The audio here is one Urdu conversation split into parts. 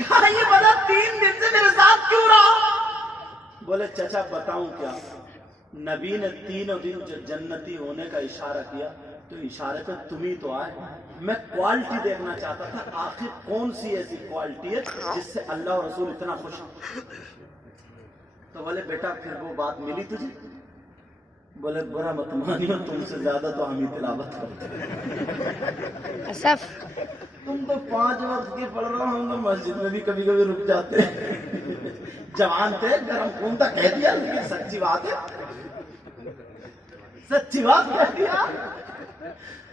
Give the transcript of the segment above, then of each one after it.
کہا یہ بتا 3 دن سے میرے ساتھ کیوں رہا؟ بولے چچا بتاؤں کیا، نبی نے 3 دن جو جنتی ہونے کا اشارہ کیا تو اشارے پہ تم ہی تو آئے، میں کوالٹی دیکھنا چاہتا تھا آخر کون سی ایسی کوالٹی ہے جس سے اللہ اور رسول اتنا خوش ہیں۔ تو بولے بیٹا پھر وہ بات ملی تجھے؟ بولے برا مت مانیو، تم سے زیادہ تو ہم ہی تلاوت کرتے ہیں، تم تو 5 وقت کی پڑھ رہا ہوں، تو مسجد میں بھی کبھی کبھی رک جاتے ہیں، جوان تھے گرم خون تھا، کہہ دیا، لیکن سچی بات ہے، سچی بات کہہ دیا۔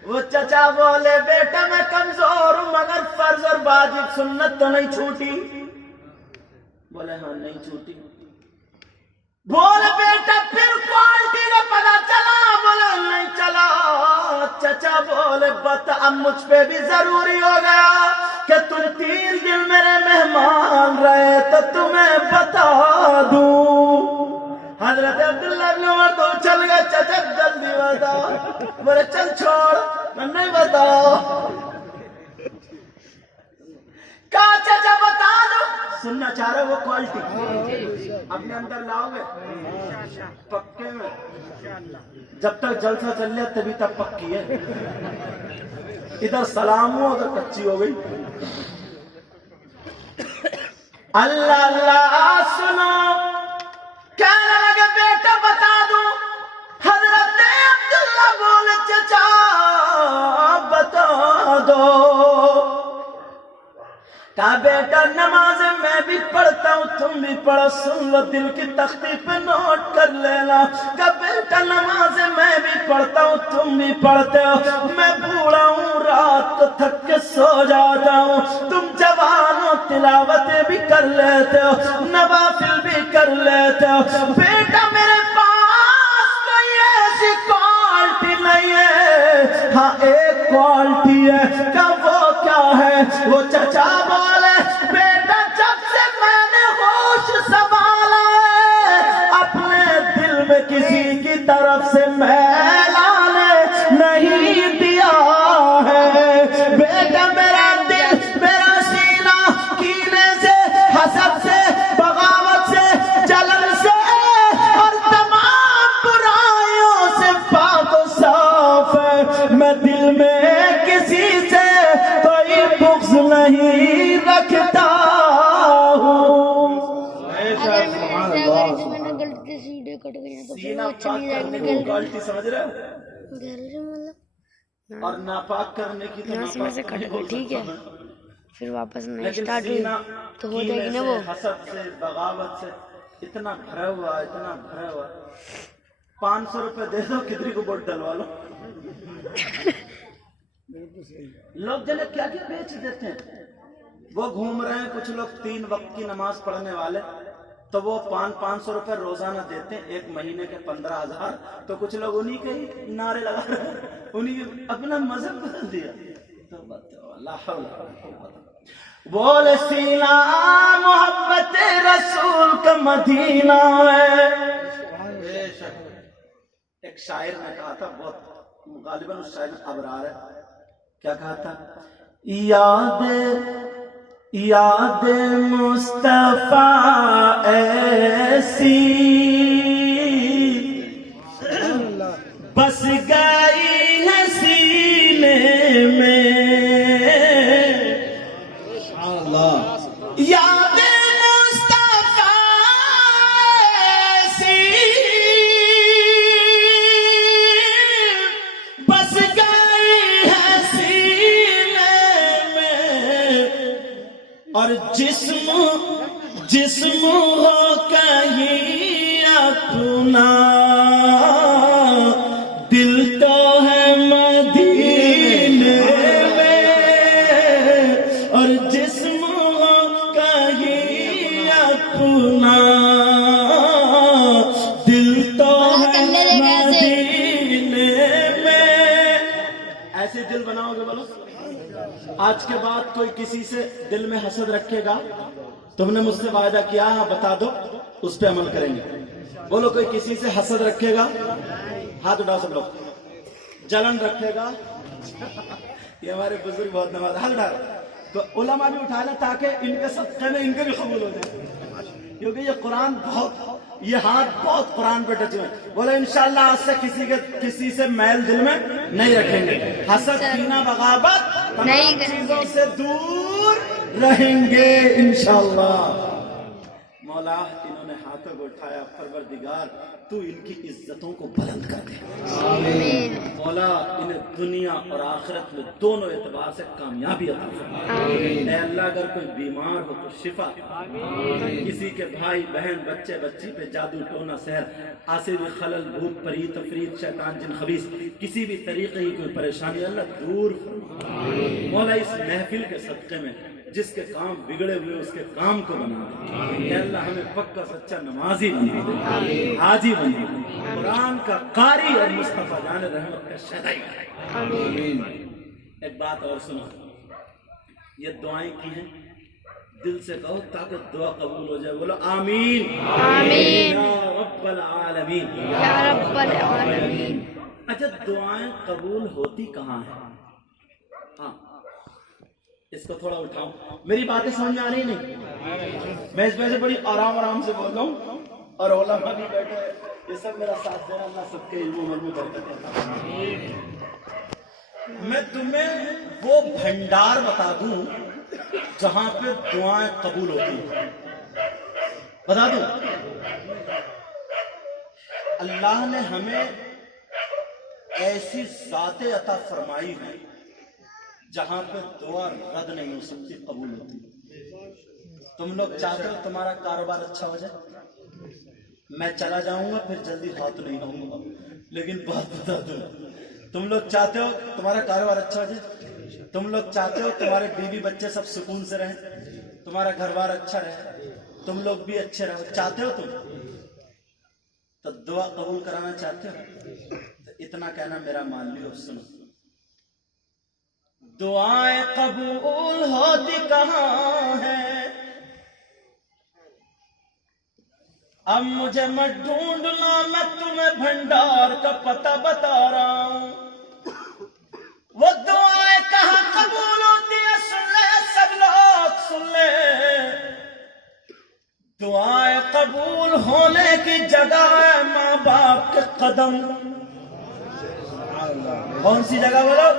وہ چچا بولے بیٹا میں کمزور ہوں مگر فرض اور واجب سنت تو نہیں چھوٹی؟ بولے ہاں نہیں چھوٹی۔ بولے بیٹا پھر کوالٹی کا پتہ چلا؟ بولے نہیں چلا۔ چچا بولے بتا اب مجھ پہ بھی ضروری ہو گیا کہ تم 3 دن میرے مہمان رہے تو تمہیں بتا دوں۔ حضرت عبداللہ بن عمر تو چل گئے، چچا جلدی بتا۔ بولے چل چھوڑ میں نہیں بتاؤ۔ کہا چچا بتا دو، سننا چاہ رہے وہ کوالٹی اپنے اندر لاؤ گے پکے میں، جب تک جلسہ چل لیا تبھی تک پکی ہے، ادھر سلام ہو ادھر کچی ہو گئی۔ اللہ اللہ سنو، کہنے لگے بیٹا بتا دوں؟ حضرت عبداللہ بولے چچا بتا دو۔ کہا بیٹا نماز میں بھی پڑھتا ہوں تم بھی پڑھو، سن لو دل کی تختی پہ نوٹ کر لینا۔ کہا بیٹا نماز میں بھی پڑھتا ہوں تم بھی پڑھتے ہو، میں بوڑھا ہوں رات کو تھک کے سو جاتا ہوں، تم جوان ہو تلاوتیں بھی کر لیتے ہو نوافل بھی کر لیتے ہو، بیٹا میرے پاس کوئی ایسی کوالٹی نہیں ہے، ہاں ایک کوالٹی ہے۔ کہ وہ کیا ہے؟ وہ چچا بولے بیٹا جب سے میں نے ہوش سنبھالا ہے اپنے دل میں کسی کی طرف سے میل آنے نہیں دیا ہے، بیٹا میرا دل میرا سینہ کینے سے حسد سے بغاوت سے جلن سے اور تمام برائیوں سے پاک و صاف ہے، میں دل میں کسی سے کوئی بغض نہیں رکھتا ہوں۔ سینہ پاک کرنے کی کوالٹی سمجھ رہے ہو؟ اور ناپاک کرنے کی تو ناپاک سے کٹ گئی، ٹھیک ہے، پھر واپس نہیں لیکن اسٹارٹ ہوئی سینہ تو ہو جائے گی کینے نا وہ۔ سے حسد سے بغاوت سے اتنا بھرا ہوا اتنا بھرا ہوا، 500 روپے دے دو کدری کو ووٹ ڈلوا لو۔ لوگ جنے کیا کیا بیچ دیتے ہیں، وہ گھوم رہے ہیں، کچھ لوگ 3 وقت کی نماز پڑھنے والے تو وہ 500 روپے روزانہ دیتے ہیں، 1 مہینے کے 15,000، تو کچھ لوگ انہی کے نعرے لگا رہے ہیں، انہی اپنا مذہب بدل دیا۔ لا حول ولا قوت۔ بولے سینہ محبت رسول کا مدینہ ہے۔ ایک شاعر نے کہا تھا، بہت غالباً اس شاعر میں ابرار ہے، کیا کہا تھا؟ یاد مصطفیٰ ایسی بس گئی ہے سینے میں، یاد مصطفیٰ ایسی بس گئی ہے سینے میں، اور جسم ہو کہیں اپنا دل تو ہے مدینے میں، اور جسم ہو کہیں اپنا دل تو ہے مدینے میں۔ ایسے دل بناؤ گے بولو؟ آج کے بعد کوئی کسی سے دل میں حسد رکھے گا، تم نے مجھ سے وعدہ کیا ہاں بتا دو، اس پہ عمل کریں گے۔ بولو کوئی کسی سے حسد رکھے گا، ہاتھ اٹھاؤ سب لوگ۔ جلن رکھے گا، یہ ہمارے بزرگ بہت نماز، ہاتھ اٹھاؤ۔ تو علماء بھی اٹھا لیں تاکہ ان کے صدقے میں ان کے بھی قبول ہو جائے، کیونکہ یہ قرآن بہت، یہ ہاتھ بہت قرآن پہ ٹچے ہوئے. بولے انشاءاللہ آج سے کسی سے میل دل میں نہیں رکھیں گے، حسد کینہ بغاوت نہیں تمام کریں گے. چیزوں سے دور رہیں گے انشاءاللہ. مولا انہوں نے ہاتھوں کو اٹھایا، پروردگار تو ان کی عزتوں کو بلند کر دے. آمین مولا انہیں دنیا اور آخرت میں دونوں اعتبار سے کامیابی عطا فرما. آمین اے اللہ اگر کوئی بیمار ہو تو شفا، کسی کے بھائی بہن بچے بچی پہ جادو ٹونا سحر آصف خلل بھوت پری تفرید شیطان جن خبیث کسی بھی طریقے کی کوئی پریشانی اللہ دور فرما. مولا اس محفل کے صدقے میں جس کے کام بگڑے ہوئے اس کے کام کو بنا دے. اے اللہ ہمیں پکا سچا نمازی بنا دے، حاجی بنا دے، قرآن کا قاری اور مصطفیٰ جان رحمت کا شہدائی بنا دے. آمین. ایک بات اور سنو، یہ دعائیں کی ہیں دل سے کہو تاکہ دعا قبول ہو جائے. بولو آمین آمین یا رب العالمین. یا رب العالمین. اچھا دعائیں قبول ہوتی کہاں ہیں؟ ہاں اس کو تھوڑا اٹھاؤں، میری باتیں سمجھ میں آ رہی نہیں؟ میں اس میں سے بڑی آرام سے بول رہا ہوں اور علماء بھی بیٹھے ہیں، یہ سب میرا ساتھ دینا، اللہ سب کے علم و عمل میں برکت عطا فرمائے. میں تمہیں وہ بھنڈار بتا دوں جہاں پہ دعائیں قبول ہوتی ہیں. بتا دوں، اللہ نے ہمیں ایسی ذاتیں عطا فرمائی ہے جہاں پہ دعا رد نہیں ہو سکتی، قبول ہوتی. تم لوگ چاہتے ہو تمہارا کاروبار اچھا ہو جائے، میں چلا جاؤں گا پھر جلدی ہاتھ نہیں آؤں گا، لیکن بات بتا دوں، تم لوگ چاہتے ہو تمہارا کاروبار اچھا ہو جائے، تم لوگ چاہتے ہو تمہارے بیوی بچے سب سکون سے رہیں، تمہارا گھر بار اچھا رہے، تم لوگ بھی اچھے رہو، چاہتے ہو تم تو دعا قبول کرانا چاہتے ہو تو اتنا کہنا میرا مان لیو. سنو، دعائیں قبول ہوتی کہاں ہیں؟ اب مجھے مت ڈھونڈنا، میں تمہیں بھنڈار کا پتہ بتا رہا ہوں. وہ دعائیں کہاں قبول ہوتی ہیں؟ سن لے سب لوگ سن لے. دعائیں قبول ہونے کی جگہ ہے ماں باپ کے قدم. کون سی جگہ بولو؟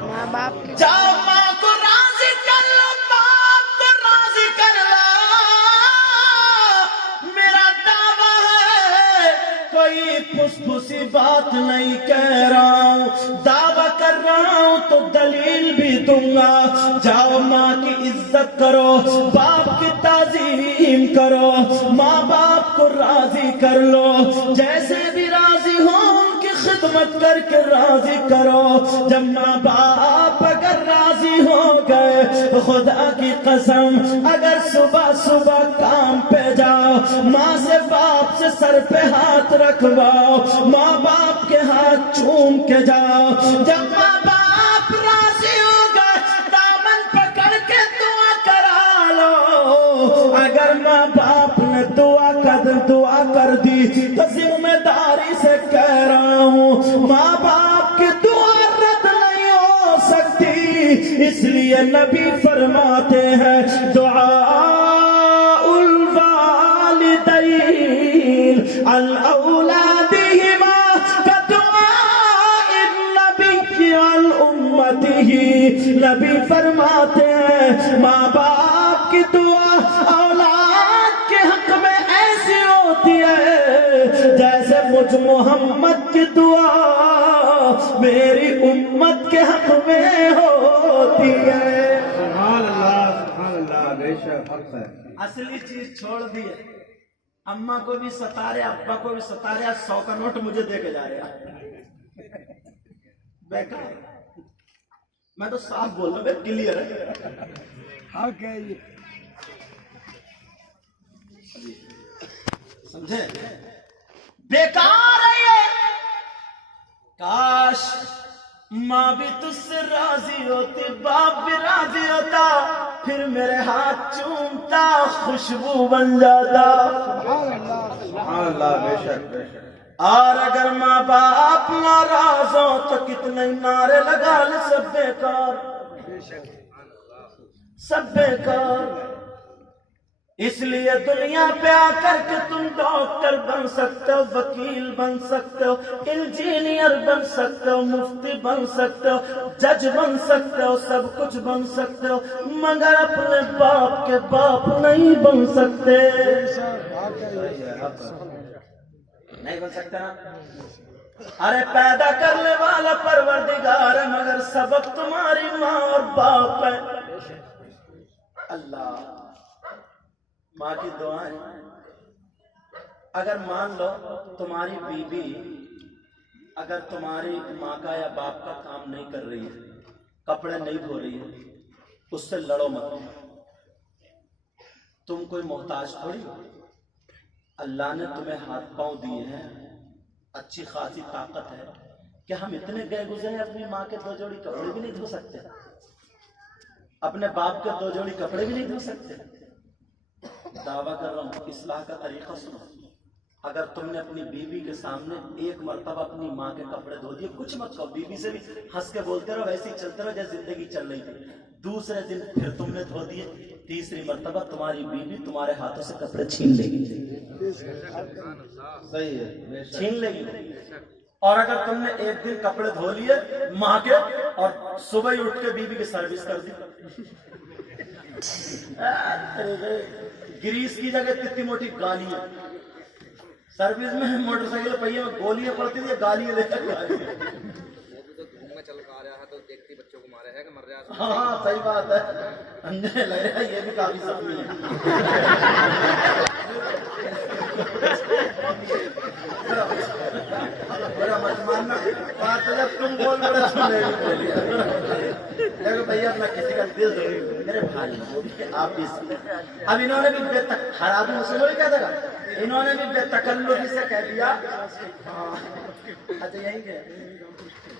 ماں باپ کی. جاؤ ماں کو راضی کر لو، باپ کو راضی کر لو. میرا دعویٰ ہے کوئی پھسی بات نہیں کہہ رہا ہوں، دعویٰ کر رہا ہوں تو دلیل بھی دوں گا. جاؤ ماں کی عزت کرو، باپ کی تعظیم کرو، ماں باپ کو راضی کر لو، جیسے بھی راضی ہو ان کی خدمت کر کے راضی کرو. جب ماں باپ اگر راضی ہو گئے، خدا کی قسم اگر صبح صبح کام پہ جاؤ، ماں سے باپ سے سر پہ ہاتھ رکھواؤ، ماں باپ کے ہاتھ چوم کے جاؤ. جب ماں باپ راضی ہو گئے دامن پکڑ کے دعا کرا لو. اگر ماں باپ نے دعا کر دی تو ذمہ داری سے کہہ رہا ہوں ماں باپ کی دعا رد نہیں ہو سکتی. اس لیے نبی فرماتے ہیں دعاء الوالدین علی اولادہما کدعاء النبی علی امتہ. نبی فرماتے ہیں ماں باپ کی دعا اولاد کے حق میں ایسی ہوتی ہے جیسے مجھ محمد کی دعا میری امت کے حق میں ہوتی ہے. سبحان اللہ بے شک حق ہے. اصلی چیز چھوڑ دی ہے، اماں کو بھی ستا رہے، ابا کو بھی ستا رہے، 100 کا نوٹ مجھے دے کے جا رہے. بیکار. میں تو صاف بول رہا ہوں، کلیئر ہے. حق ہے یہ. سمجھے؟ بیکار ہے یہ. کاش ماں بھی تجھ سے راضی ہوتی، باپ بھی راضی ہوتا، پھر میرے ہاتھ چومتا، خوشبو بن جاتا. سبحان اللہ بے شک بے شک. اور اگر ماں باپ ناراض ہو تو کتنے نعرے لگا لے، سب بیکار. سب بیکار. اس لیے دنیا پہ آ کر کے تم ڈاکٹر بن سکتے ہو، وکیل بن سکتے ہو، انجینئر بن سکتے ہو، مفتی بن سکتے ہو، جج بن سکتے ہو، سب کچھ بن سکتے ہو، مگر اپنے باپ کے باپ نہیں بن سکتے. نہیں بن سکتے نا. ارے پیدا کرنے والا پروردگار ہے، مگر سبب تمہاری ماں اور باپ ہے. اللہ ماں کی دعائیں. اگر مان لو تمہاری بیوی اگر تمہاری ماں کا یا باپ کا کام نہیں کر رہی ہے، کپڑے نہیں دھو رہی ہے، اس سے لڑو مت. تم کوئی محتاج تھوڑی ہو. اللہ نے تمہیں ہاتھ پاؤں دیے ہیں، اچھی خاصی طاقت ہے کہ ہم اتنے گئے گزرے ہیں اپنی ماں کے 2 جوڑی کپڑے بھی نہیں دھو سکتے، اپنے باپ کے 2 جوڑی کپڑے بھی نہیں دھو سکتے. دعویٰ کر رہا ہوں، اصلاح کا طریقہ سنو. اگر تم نے اپنی بیوی کے سامنے ایک مرتبہ اپنی ماں کے کپڑے دھو دیے، کچھ مت کہو، بیوی سے بھی ہنس کے بولتے رہو، ویسے ہی چلتے رہو جیسے زندگی چل رہی تھی. دوسرے دن پھر تم نے دھو دیے، تیسری مرتبہ تمہاری بیوی تمہارے ہاتھوں سے کپڑے چھین لے گی. صحیح ہے. چھین لے گی. اور اگر تم نے ایک دن کپڑے دھو لیے ماں کے اور صبح ہی اٹھ کے بیوی کی سروس کر دی، گریس کی جگہ کتنی موٹی گالیاں. سروس میں موٹر سائیکل پہیے میں گولیاں پڑتی تھی، گالیاں لے کر ہاں صحیح بات ہے. اندھے لگ رہا ہے یہ بھی کافی زخمی ہے. مت ماننا بات جب تم بول رہے بھیا اپنا کسی کا دل دو میرے بھائی آپ بھی. اب انہوں نے بھی بے خراب مسئلہ کیا تھا، انہوں نے بھی بے تکلفی سے کہہ دیا. اچھا یہی کہ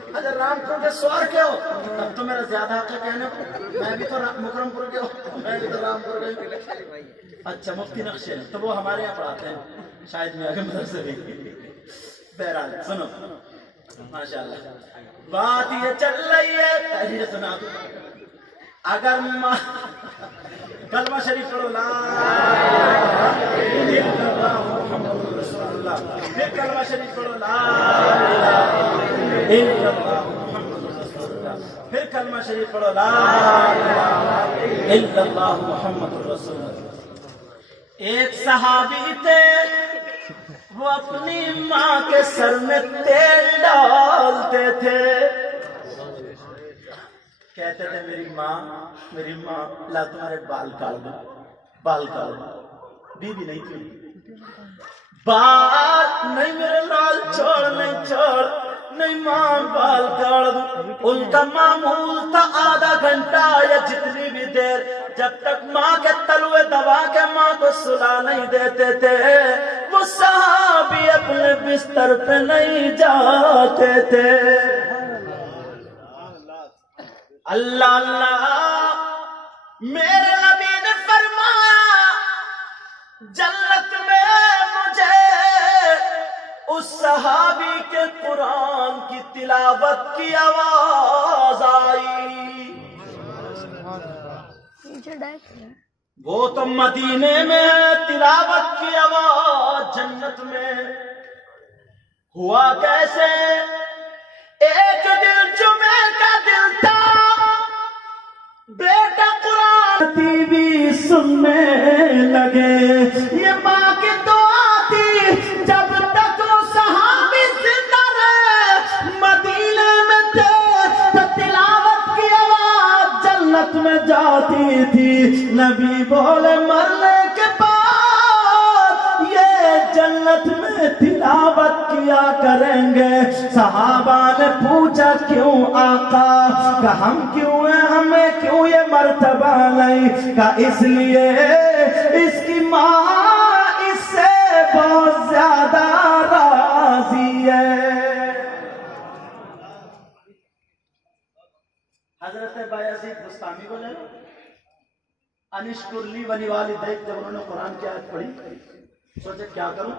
اچھا رام پور کے سوار کے ہو، اب تو میرا زیادہ حق ہے کہنے. میں بھی تو مکرم پور کے ہوں، میں بھی تو رام پور کے. اچھا مفتی نقشے تو وہ ہمارے یہاں پڑھاتے ہیں، شاید میں آگے مدرسے دیکھیں. بہرحال سنو ماشاءاللہ بات یہ چل رہی ہے. پہلے سنا دو. اگر کلمہ شریف پڑھو لا الہ الا اللہ محمد رسول اللہ، پھر کلمہ شریف پڑھو لا الہ الا اللہ محمد رسول اللہ، پھر کلمہ شریف پڑھو لا الہ الا اللہ محمد رسول اللہ. ایک صحابی تھے وہ اپنی ماں کے سر میں تیل ڈالتے تھے، کہتے تھے میری ماں لا تمہارے بال کاٹ دو، بال کاٹ دو. بیوی نہیں تھی، بال نہیں میرے لال چھوڑ، نہیں چھوڑ، نہیں ماں بال کاٹ دو. ان کا معمول تھا آدھا گھنٹہ یا جتنی بھی دیر، جب تک ماں کے تلوے دبا کے ماں کو سلا نہیں دیتے تھے وہ صحابی اپنے بستر پہ نہیں جاتے تھے. اللہ اللہ میرے نبی نے فرمایا جنت میں مجھے اس صحابی کے قرآن کی تلاوت کی آواز آئی. وہ تو مدینے میں تلاوت کی آواز، جنت میں ہوا کیسے؟ ایک دن جمعے کا دن تھا، بیٹا قرآن ٹی وی سننے لگے. یہ ماں کی دعا تھی جب تک وہ صحابی زندہ رہے مدینے میں تھے تو تلاوت کی آواز جنت میں جاتی تھی. نبی بولے مرنے کے بعد یہ جنت میں تلاوت کیا کریں گے. صحابہ نے پوچھا کیوں آقا؟ کہ ہم کیوں ہیں، ہمیں کیوں یہ مرتبہ نہیں؟ کہ اس لیے اس کی ماں اس سے بہت زیادہ راضی ہے. حضرت بایزید بستامی کو لے لو، انشکر لی ولی والدیک. جب انہوں نے قرآن کی آیت پڑھی سوچے کیا کروں،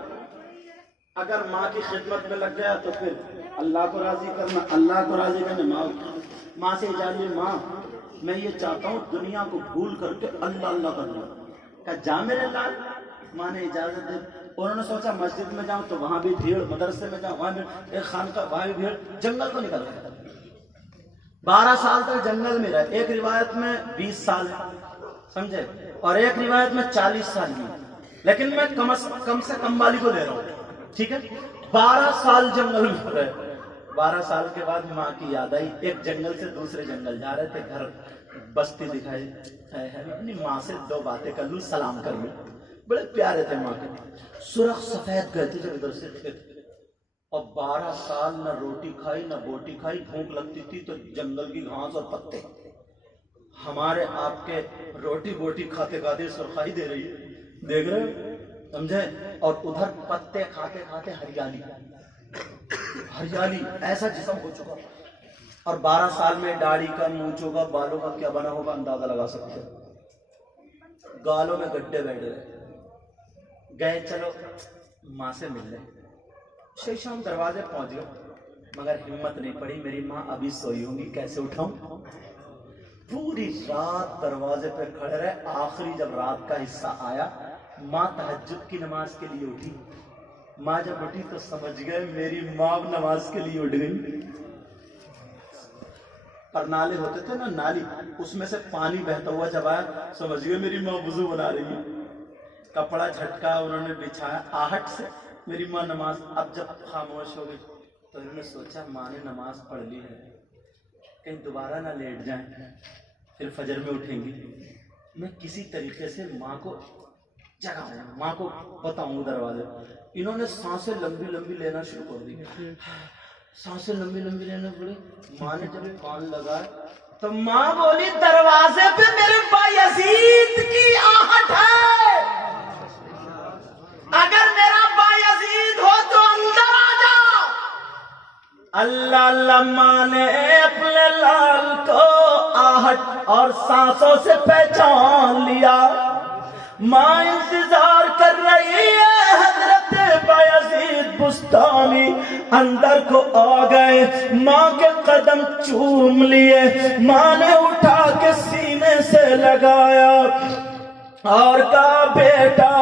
اگر ماں کی خدمت میں لگ گیا تو پھر اللہ کو راضی کرنا، اللہ کو راضی کرنا. ماں سے اجازت، ماں میں یہ چاہتا ہوں دنیا کو بھول کر کے اللہ اللہ کرنا. کہا جا میرے لال. ماں نے اجازت دی. انہوں نے سوچا مسجد میں جاؤں تو وہاں بھی بھیڑ, مدرسے میں جاؤں وہاں بھی, ایک خانقاہ وہاں بھی بھیڑ, جنگل کو نکل گئے. 12 سال تک جنگل میں رہے. ایک روایت میں 20 سال سمجھے, اور ایک روایت میں 40 سال کی, لیکن میں کم سے کم والی کو لے رہا ہوں, ٹھیک ہے. 12 سال جنگل میں رہے. 12 سال کے بعد ماں کی یاد آئی. ایک جنگل سے دوسرے جنگل جا رہے تھے, گھر بستی دکھائی, اپنی ماں سے 2 باتیں کر لوں, سلام کر لوں. بڑے پیارے تھے ماں کے. سرخ سفید گئے تھے جب ادھر سے تھے, اور 12 سال نہ روٹی کھائی نہ بوٹی کھائی. بھوک لگتی تھی تو جنگل کی گھاس اور پتے. ہمارے آپ کے روٹی بوٹی کھاتے کھاتے سرخائی دے رہی ہے, دیکھ رہے ہو, سمجھے. اور ادھر پتے کھاتے کھاتے ہریالی ہریالی, ایسا جسم ہو چکا. اور 12 سال میں داڑھی کا, مونچھوں کا, بالوں کا کیا بنا ہوگا اندازہ لگا سکتے. گالوں میں گڈھے بیٹھ گئے. گئے چلو ماں سے مل لیں. شام دروازے پہنچ گئے, مگر ہمت نہیں پڑی. میری ماں ابھی سوئی ہوں گی, کیسے اٹھاؤں. پوری رات دروازے پہ کھڑے رہے. آخری جب رات کا حصہ آیا, ماں تہجد کی نماز کے لیے اٹھی. ماں جب اٹھی تو سمجھ گئے میری ماں نماز کے لیے اٹھ گئی. پر نالے ہوتے تھے نا, نالی, اس میں سے پانی بہتا ہوا جب آیا, سمجھ گئے میری ماں وضو بنا رہی ہے. کپڑا جھٹکا انہوں نے بچھایا آہٹ سے. میری ماں نماز. اب جب خاموش ہو گئی تو انہوں نے سوچا ماں نے نماز پڑھ لی ہے, کہیں دوبارہ نہ لیٹ جائیں, پھر فجر میں اٹھیں گی. میں کسی طریقے سے ماں کو جگاؤں, ماں کو بتاؤں دروازے. انہوں نے سانسیں لمبی لمبی لینا شروع کر دی. سانسیں لمبی لمبی لینا پڑی. ماں نے جب کان لگایا تو ماں بولی دروازے پہ میرے بایزید کی آہٹ ہے, اگر میرا بایزید ہو تو اندر آ جا. اللہ اللہ. ماں نے اپنے لال کو آہٹ اور سانسوں سے پہچان لیا. ماں انتظار کر رہی ہے. حضرت بایزید بستانی اندر کو آ گئے. ماں کے قدم چوم لیے. ماں نے اٹھا کے سینے سے لگایا اور کہا بیٹا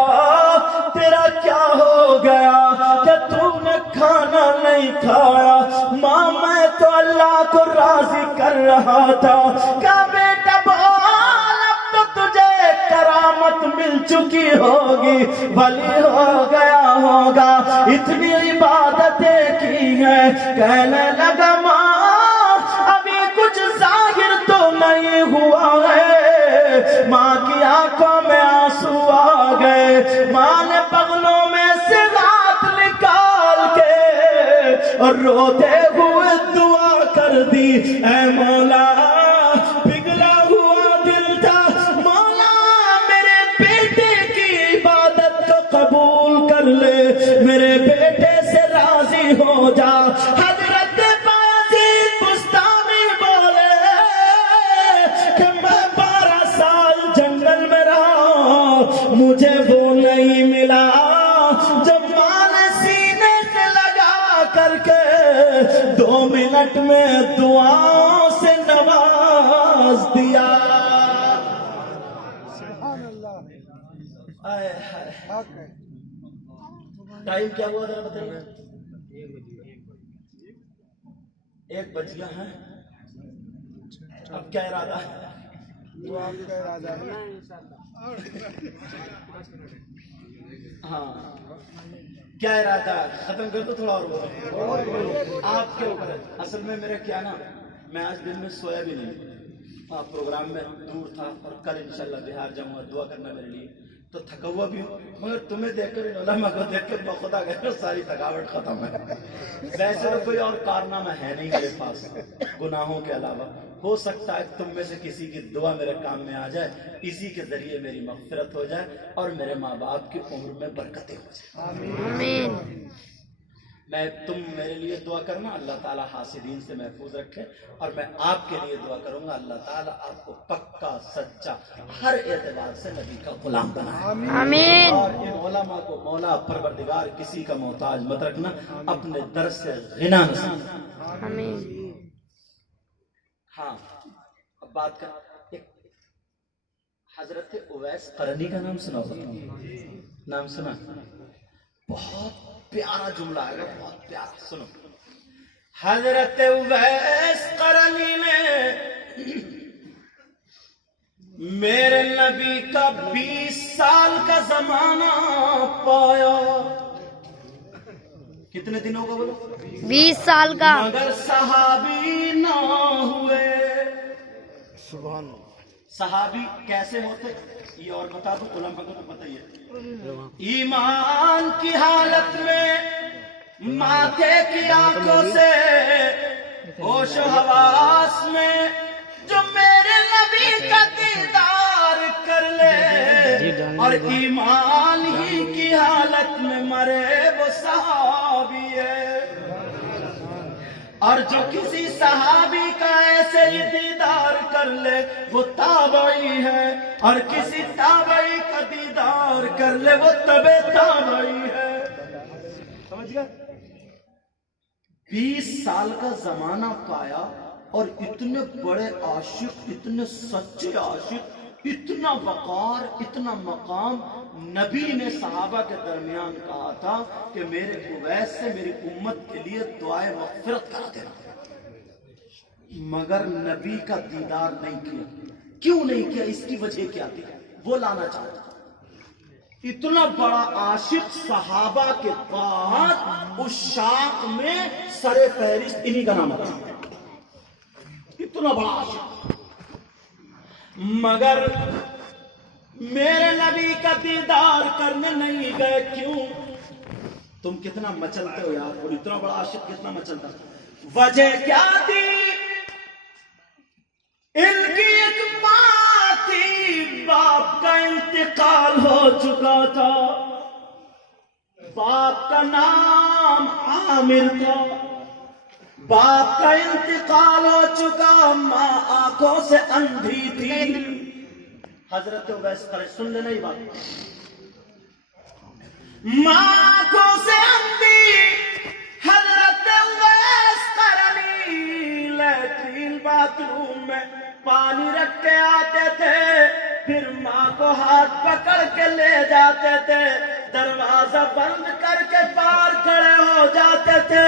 تیرا کیا ہو گیا کہ تو نے کھانا نہیں کھایا. ماں میں تو اللہ کو راضی کر رہا تھا. کہا بیٹا بول, اب تو تجھے کرامت مل چکی ہوگی, ولی ہو گیا ہوگا, اتنی عبادتیں کی ہیں. کہنے لگا ماں ابھی کچھ ظاہر تو نہیں ہوا ہے. ماں کی آنکھوں میں آنسو آ گئے. ماں نے بغلوں میں سے ہاتھ نکال کے اور روتے ہوئے دعا کر دی, اے مولا پگھلا ہوا دل تھا, مولا میرے بیٹے کی عبادت کو قبول کر لے, میرے بیٹے سے راضی ہو جا. حضرت بایزید بستانی بولے کہ میں 12 سال جنگل میں رہا, مجھے وہ نہیں ملا جب ماں نے سینے سے لگا کر کے 2 منٹ میں دعاؤں سے نواز دیا. ٹائم کیا ہوا ذرا بتائیے. 1 بج گیا ہے. اب کیا ارادہ ہے؟ ہاں کیا ارادہ ہے؟ ختم کر دو تھوڑا اور آپ کے اوپر ہے. اصل میں میرے کیا نا, میں آج دن میں سویا بھی نہیں. پروگرام میں دور تھا اور کل انشاءاللہ بہار جاؤں گا. دعا کرنا میرے لیے. تو تھکا ہوا بھی ہوں, مگر تمہیں دیکھ کر علماء کو دیکھ کر خدا کہہ ساری تھکاوٹ ختم ہے. ویسے تو کوئی اور کارنامہ ہے نہیں میرے پاس گناہوں کے علاوہ. ہو سکتا ہے تم میں سے کسی کی دعا میرے کام میں آ جائے, اسی کے ذریعے میری مغفرت ہو جائے اور میرے ماں باپ کی عمر میں برکتیں ہو جائیں. آمین. میں تم میرے لیے دعا کرنا, اللہ تعالیٰ حاسدین سے محفوظ رکھے, اور میں آپ کے لیے دعا کروں گا, اللہ تعالیٰ آپ کو پکا سچا ہر اعتبار سے نبی کا غلام بنائے. آمین. اور ان علماء کو مولا پروردگار کسی کا محتاج مت رکھنا, اپنے در سے غنا نصیب. آمین. ہاں اب بات کر. حضرت اویس قرنی کا نام سنا ہوگا؟ نام سنا؟ بہت پیارا جملہ ہے، بہت پیارا، سنو۔ حضرت اویس قرنی نے میرے نبی کا 20 سال کا زمانہ پایا۔ کتنے دنوں کا بولو؟ 20 سال کا۔ مگر صحابی نہ ہوئے۔ سبحان اللہ۔ صحابی کیسے ہوتے یہ اور بتا دو، علماء کو تو پتہ ہی ہے۔ ایمان کی حالت میں ماتھے کی آنکھوں سے ہوش و حواس میں جو میرے نبی کا دیدار کر لے اور ایمان ہی کی حالت میں مرے وہ صحابی ہے۔ اور جو کسی صحابی کا ایسے ہی دیدار کر لے وہ تابعی ہے، اور کسی تابعی کا دیدار کر لے وہ تبع تابعی ہے۔ سمجھ گئے؟ 20 سال کا زمانہ پایا اور اتنے بڑے عاشق، اتنے سچے عاشق، اتنا وقار، اتنا مقام نبی نے صحابہ کے درمیان کہا تھا کہ میرے اویس سے میری امت کے لیے دعائے مغفرت کرا دینا، مگر نبی کا دیدار نہیں کیا۔ کیوں نہیں کیا؟ اس کی وجہ کیا تھی وہ لانا چاہتا۔ اتنا بڑا عاشق صحابہ کے بعد اس شاق میں سر فہرست انہی کا نام تھا، اتنا بڑا عاشق، مگر میرے نبی کا دیدار کرنے نہیں گئے۔ کیوں؟ تم کتنا مچلتے ہو یار، اور اتنا بڑا عاشق کتنا مچلتا۔ وجہ کیا تھی؟ ان کی ایک ماں تھی، باپ کا انتقال ہو چکا تھا، باپ کا نام عامر تھا، باپ کا انتقال ہو چکا، ماں آنکھوں سے اندھی تھی۔ حضرت اویس قرنی، سن لینا یہ بات، ماں آنکھوں سے اندھی، حضرت اویس قرنی لیٹرین باتھ روم میں پانی رکھ کے آتے تھے، پھر ماں کو ہاتھ پکڑ کے لے جاتے تھے، دروازہ بند کر کے باہر کھڑے ہو جاتے تھے،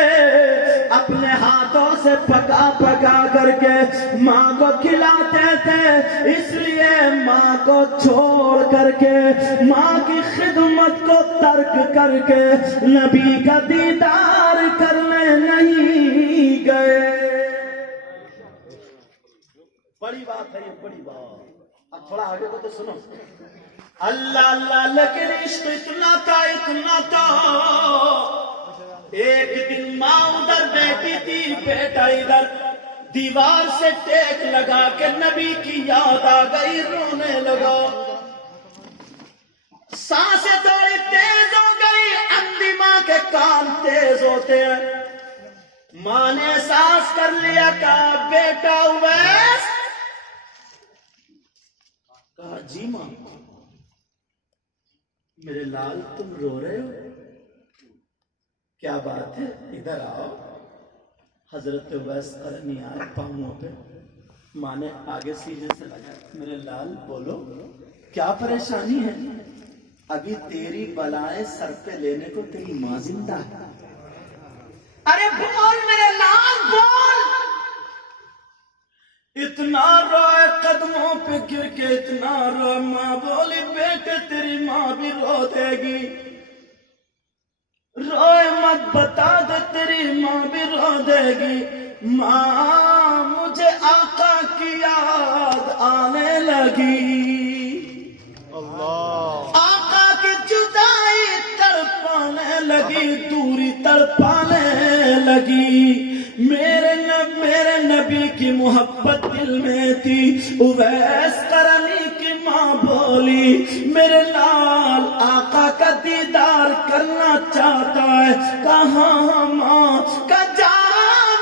اپنے ہاتھوں سے پکا پکا کر کے ماں کو کھلاتے تھے۔ اس لیے ماں کو چھوڑ کر کے، ماں کی خدمت کو ترک کر کے نبی کا دیدار کرنے نہیں گئے۔ بڑی بات ہے یہ، بڑی بات۔ اب تھوڑا آگے کو تو سنو۔ اللہ اللہ، لیکن عشق اتنا تھا، اتنا تھا، ایک دن ماں ادھر بیٹھی تھی، بیٹا ادھر، دیوار سے ٹیک لگا کے نبی کی یاد آ گئی، رونے لگا، سانسیں تھوڑی تیز ہو گئی، اندھی ماں کے کان تیز ہوتے ہیں۔ ماں نے احساس کر لیا، کہا بیٹا اویس، کہا جی ماں۔ میرے لال تم رو رہے ہو، کیا بات ہے؟ ادھر آؤ۔ حضرت اویس قرنی آئے پاؤں پہ، ماں نے آگے سینے سے لگا، میرے لال بولو کیا پریشانی ہے؟ ابھی تیری بلائیں سر پہ لینے کو تیری ماں زندہ ہے۔ ارے بول میرے لال بول۔ اتنا روئے قدموں پہ گر کے، اتنا روئے، ماں بولی بیٹے تیری ماں بھی رو دے گی، روئے مت، بتا دے تیری ماں بھی رو دے گی۔ ماں مجھے آقا کی یاد آنے لگی، اللہ، آقا کی جدائی تڑپانے لگی، دوری تڑپانے لگی۔ میرے نبی کی محبت دل میں تھی۔ اویس قرنی کی ماں بولی میرے لال آقا کا دیدار کرنا چاہتا ہے۔ کہاں ماں کا جا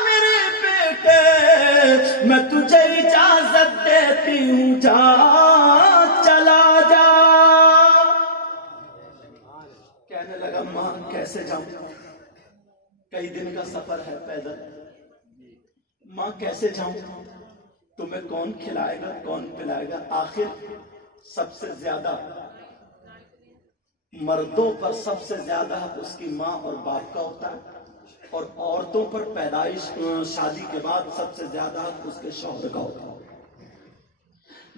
میرے بیٹے، میں تجھے اجازت دیتی ہوں، جا چلا جا۔ کہنے لگا ماں کیسے جاؤں، کئی دن کا سفر ہے پیدل، ماں کیسے جاؤں، تمہیں کون کھلائے گا کون پلائے گا؟ آخر سب سے زیادہ مردوں پر سب سے زیادہ حق اس کی ماں اور باپ کا ہوتا ہے، اور عورتوں پر پیدائش شادی کے بعد سب سے زیادہ حق اس کے شوہر کا ہوتا ہے۔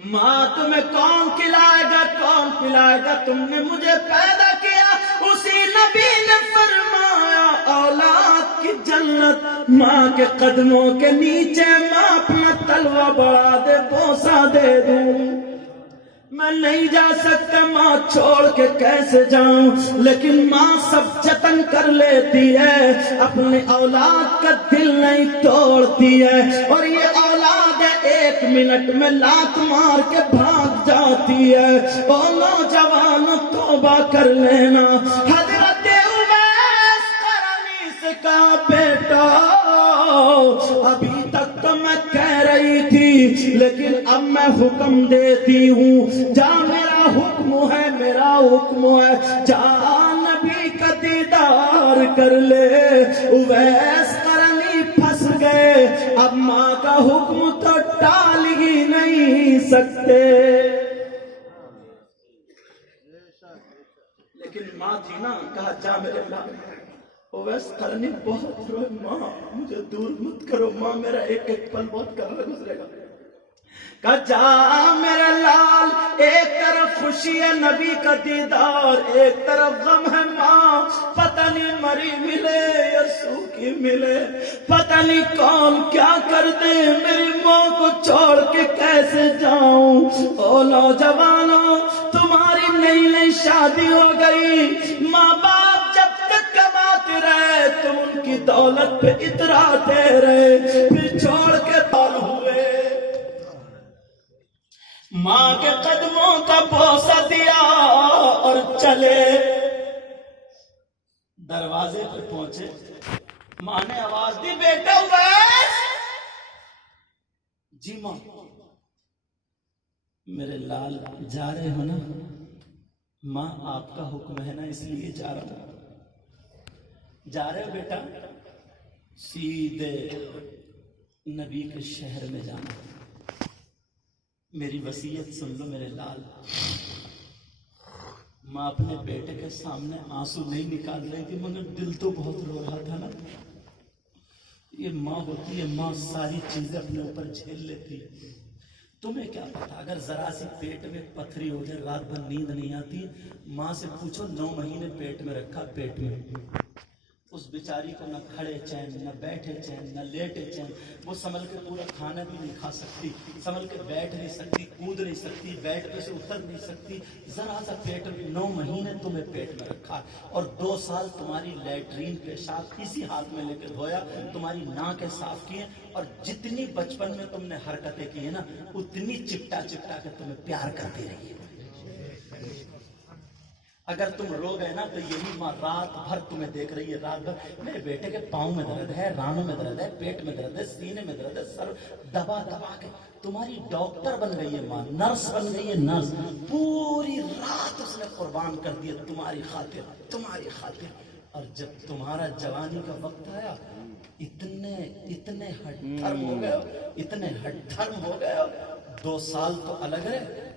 ماں تمہیں کون کھلائے گا، کون پلائے گا؟ تم نے مجھے پیدا کیا، اسی نبی نے فرمایا اولاد کی جنت ماں کے قدموں کے نیچے، ماں اپنا تلوہ بڑھا دے بوسہ دے دوں، میں نہیں جا سکتا، ماں چھوڑ کے کیسے جاؤں، لیکن ماں سب جتن کر لیتی ہے، اپنے اولاد کا دل نہیں توڑتی ہے، اور یہ اولاد ہے 1 منٹ میں لات مار کے بھاگ جاتی ہے۔ او نوجوان توبہ کر لینا۔ حضرت اویس قرنی سے کہا بیٹا ابھی تک تو میں کہہ رہی تھی، لیکن اب میں حکم دیتی ہوں، جا میرا حکم ہے، میرا حکم ہے، جا نبی کا دیدار کر لے۔ اویس قرنی پھنس گئے، اب ماں کا حکم تو ٹال ہی نہیں سکتے، لیکن ماں تھی نا، کہا جا میرے لال۔ اویس قرنی بہت روئے، ماں مجھے دور مت کرو، ماں میرا ایک ایک پل بہت کر گزرے گا۔ کہا جا میرے لال، ایک طرف خوشی ہے نبی کا دیدار، ایک طرف غم ہے ماں، پتہ نہیں مری ملے یا سوکھی ملے، پتہ نہیں کون کیا کر دے، میری ماں کو چھوڑ کے کیسے جاؤں۔ او نوجوانوں، تمہاری نئی نئی شادی ہو گئی، ماں باپ جب تک کماتے رہے تم ان کی دولت پہ اتراتے رہے، پھر چھوڑ کے پال ہوئے، ماں کے قدموں کا بوسہ دیا اور چلے۔ دروازے پہ پہنچے، ماں نے آواز دی بیٹا اویس۔ جی ماں۔ میرے لال جا رہے ہو نا؟ ماں آپ کا حکم ہے نا، اس لیے جا رہا ہوں۔ جا رہے ہو بیٹا؟ سیدھے نبی کے شہر میں جانا، میری وصیت سن لو میرے لال۔ ماں اپنے بیٹے کے سامنے آنسو نہیں نکال رہی تھی، مگر دل تو بہت رو رہا تھا نا۔ یہ ماں ہوتی ہے، ماں ساری چیزیں اپنے اوپر جھیل لیتی ہے۔ تمہیں کیا پتا، اگر ذرا سی پیٹ میں پتھری ہو جائے، رات بھر نیند نہیں آتی، ماں سے پوچھو 9 مہینے پیٹ میں رکھا، پیٹ میں اس بیچاری کو نہ کھڑے چین، نہ بیٹھے چین، نہ لیٹے چین، وہ سنبھل کے پورا کھانا بھی نہیں کھا سکتی، سنبھل کے بیٹھ نہیں سکتی، کود نہیں سکتی، بیٹھ پہ سے اتر نہیں سکتی، ذرا سا پیٹ میں 9 مہینے تمہیں پیٹ میں رکھا، اور 2 سال تمہاری لیٹرین پیشاب اسی ہاتھ میں لے کے دھویا، تمہاری ناکیں صاف کیے، اور جتنی بچپن میں تم نے حرکتیں کی ہیں نا، اتنی چپٹا چپٹا کے تمہیں پیار کرتی رہی ہے۔ اگر تم رو گئے نا تو یہی ماں رات بھر تمہیں دیکھ رہی ہے، رات بھر میرے بیٹے کے پاؤں میں درد ہے، رانوں میں درد ہے، پیٹ میں درد ہے، سینے میں درد ہے، سر دبا دبا کے تمہاری ڈاکٹر بن گئی ہے ماں، نرس بن گئی ہے، نرس، پوری رات اس نے قربان کر دی تمہاری خاطر، تمہاری خاطر۔ اور جب تمہارا جوانی کا وقت آیا، اتنے ہڈ دھرم ہو گئے ہو، اتنے ہڈ دھرم ہو گئے ہو، 2 سال تو الگ رہے،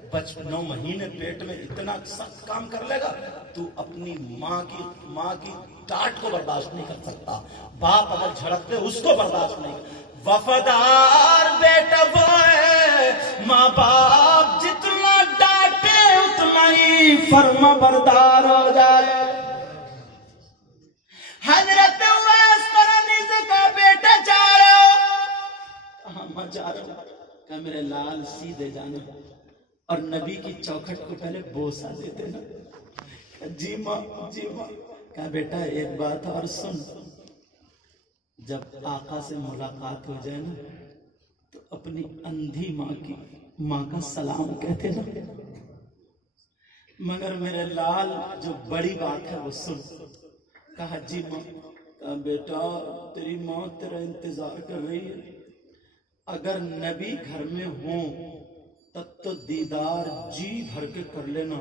9 مہینے پیٹ میں اتنا سخت کام کر لے گا، تو اپنی ماں کی ڈانٹ کو برداشت نہیں کر سکتا، باپ اگر جھڑکتے اس کو برداشت نہیں کر۔ وفادار بیٹا وہ ہے، ماں باپ جتنا ڈانٹے اتنا ہی فرما بردار ہو جائے۔ حضرت اویس قرنی سے کہا بیٹا جا رہے ہو؟ کہا ماں جا رہا ہوں۔ کہا میرے لال سیدھے جانا، اور نبی کی چوکھٹ کو پہلے بوسہ دیتے نا۔ جی ماں، جی ماں۔ کہا بیٹا ایک بات اور سن، جب آقا سے ملاقات ہو جائے نا تو اپنی اندھی ماں کا سلام کہتے نا، مگر میرے لال جو بڑی بات ہے وہ سن۔ کہا جی ماں۔ کہا بیٹا تیری ماں تیرا انتظار کر رہی ہے، اگر نبی گھر میں ہوں تب تو دیدار جی بھر کے کر لینا،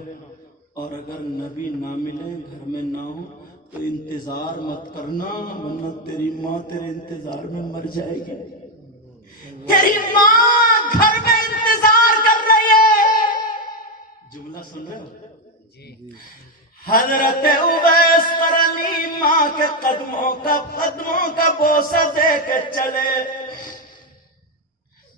اور اگر نبی نہ ملے، گھر میں نہ ہو تو انتظار مت کرنا، ورنہ تیری ماں تیرے انتظار میں مر جائے گی۔ تیری ماں گھر میں انتظار کر رہی ہے، کا سن رہے ہو؟ حضرت اویس قرنی ماں کے قدموں کا بوسہ دے کے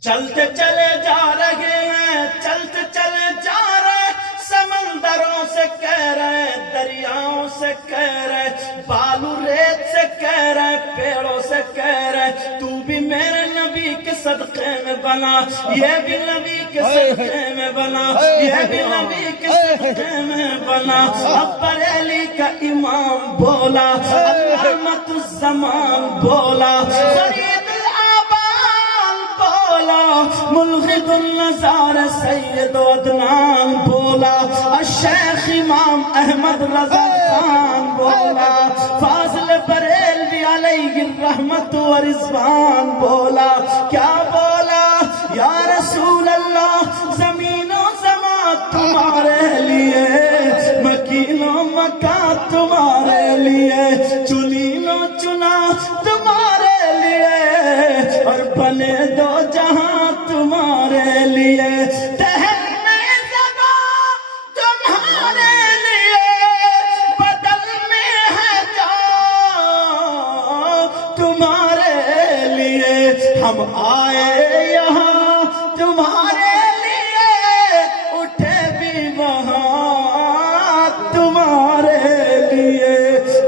چلتے چلے جا رہے ہیں، چلتے چلے جا رہے، سمندروں سے کہہ رہے، دریاؤں سے کہہ رہے، بالو ریت سے کہہ رہے، پیڑوں سے کہہ رہے، تو بھی میرے نبی کے صدقے میں بنا، یہ بھی نبی کے صدقے میں بنا، یہ بھی نبی کے صدقے میں بنا۔ اب بریلی کا امام بولا، علامت الزمان بولا، فرید الآبان بولا، ملحد النظار سید عدنان بولا، الشیخ امام احمد رضا خان بولا، فاضل بریلوی علیہ الرحمت و رضوان بولا۔ کیا بولا؟ یا رسول اللہ، زمین و زمان تمہارے لیے، مکین و مکان تمہارے لیے، چنین و چنا تمہارے لیے، اور بنے دو جہاں تمہارے لیے، دہن میں جگہ تمہارے لیے، بدل میں ہے جان تمہارے لیے، ہم آئے یہاں تمہارے لیے، اٹھے بھی وہاں تمہارے لیے۔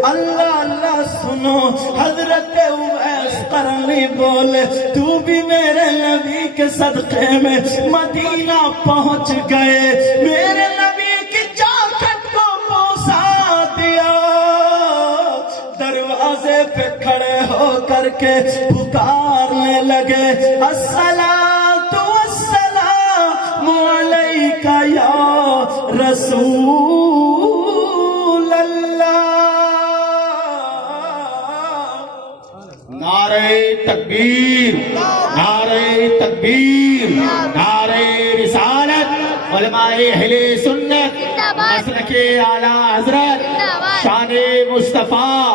اللہ اللہ سنو، حضرت اویس قرنی بولے، تو بھی میرے نبی کے صدقے میں مدینہ پہنچ گئے، میرے نبی کی چوکھٹ کو بوسہ دیا، دروازے پہ کھڑے ہو کر کے پکارنے لگے، الصلاۃ والسلام علیک یا رسول اللہ۔ نعرہ تکبیر، نعرہ تکبیر، نعرہ رسالت، علماء اہل سنت، مسلک اعلیٰ حضرت، شان مصطفیٰ،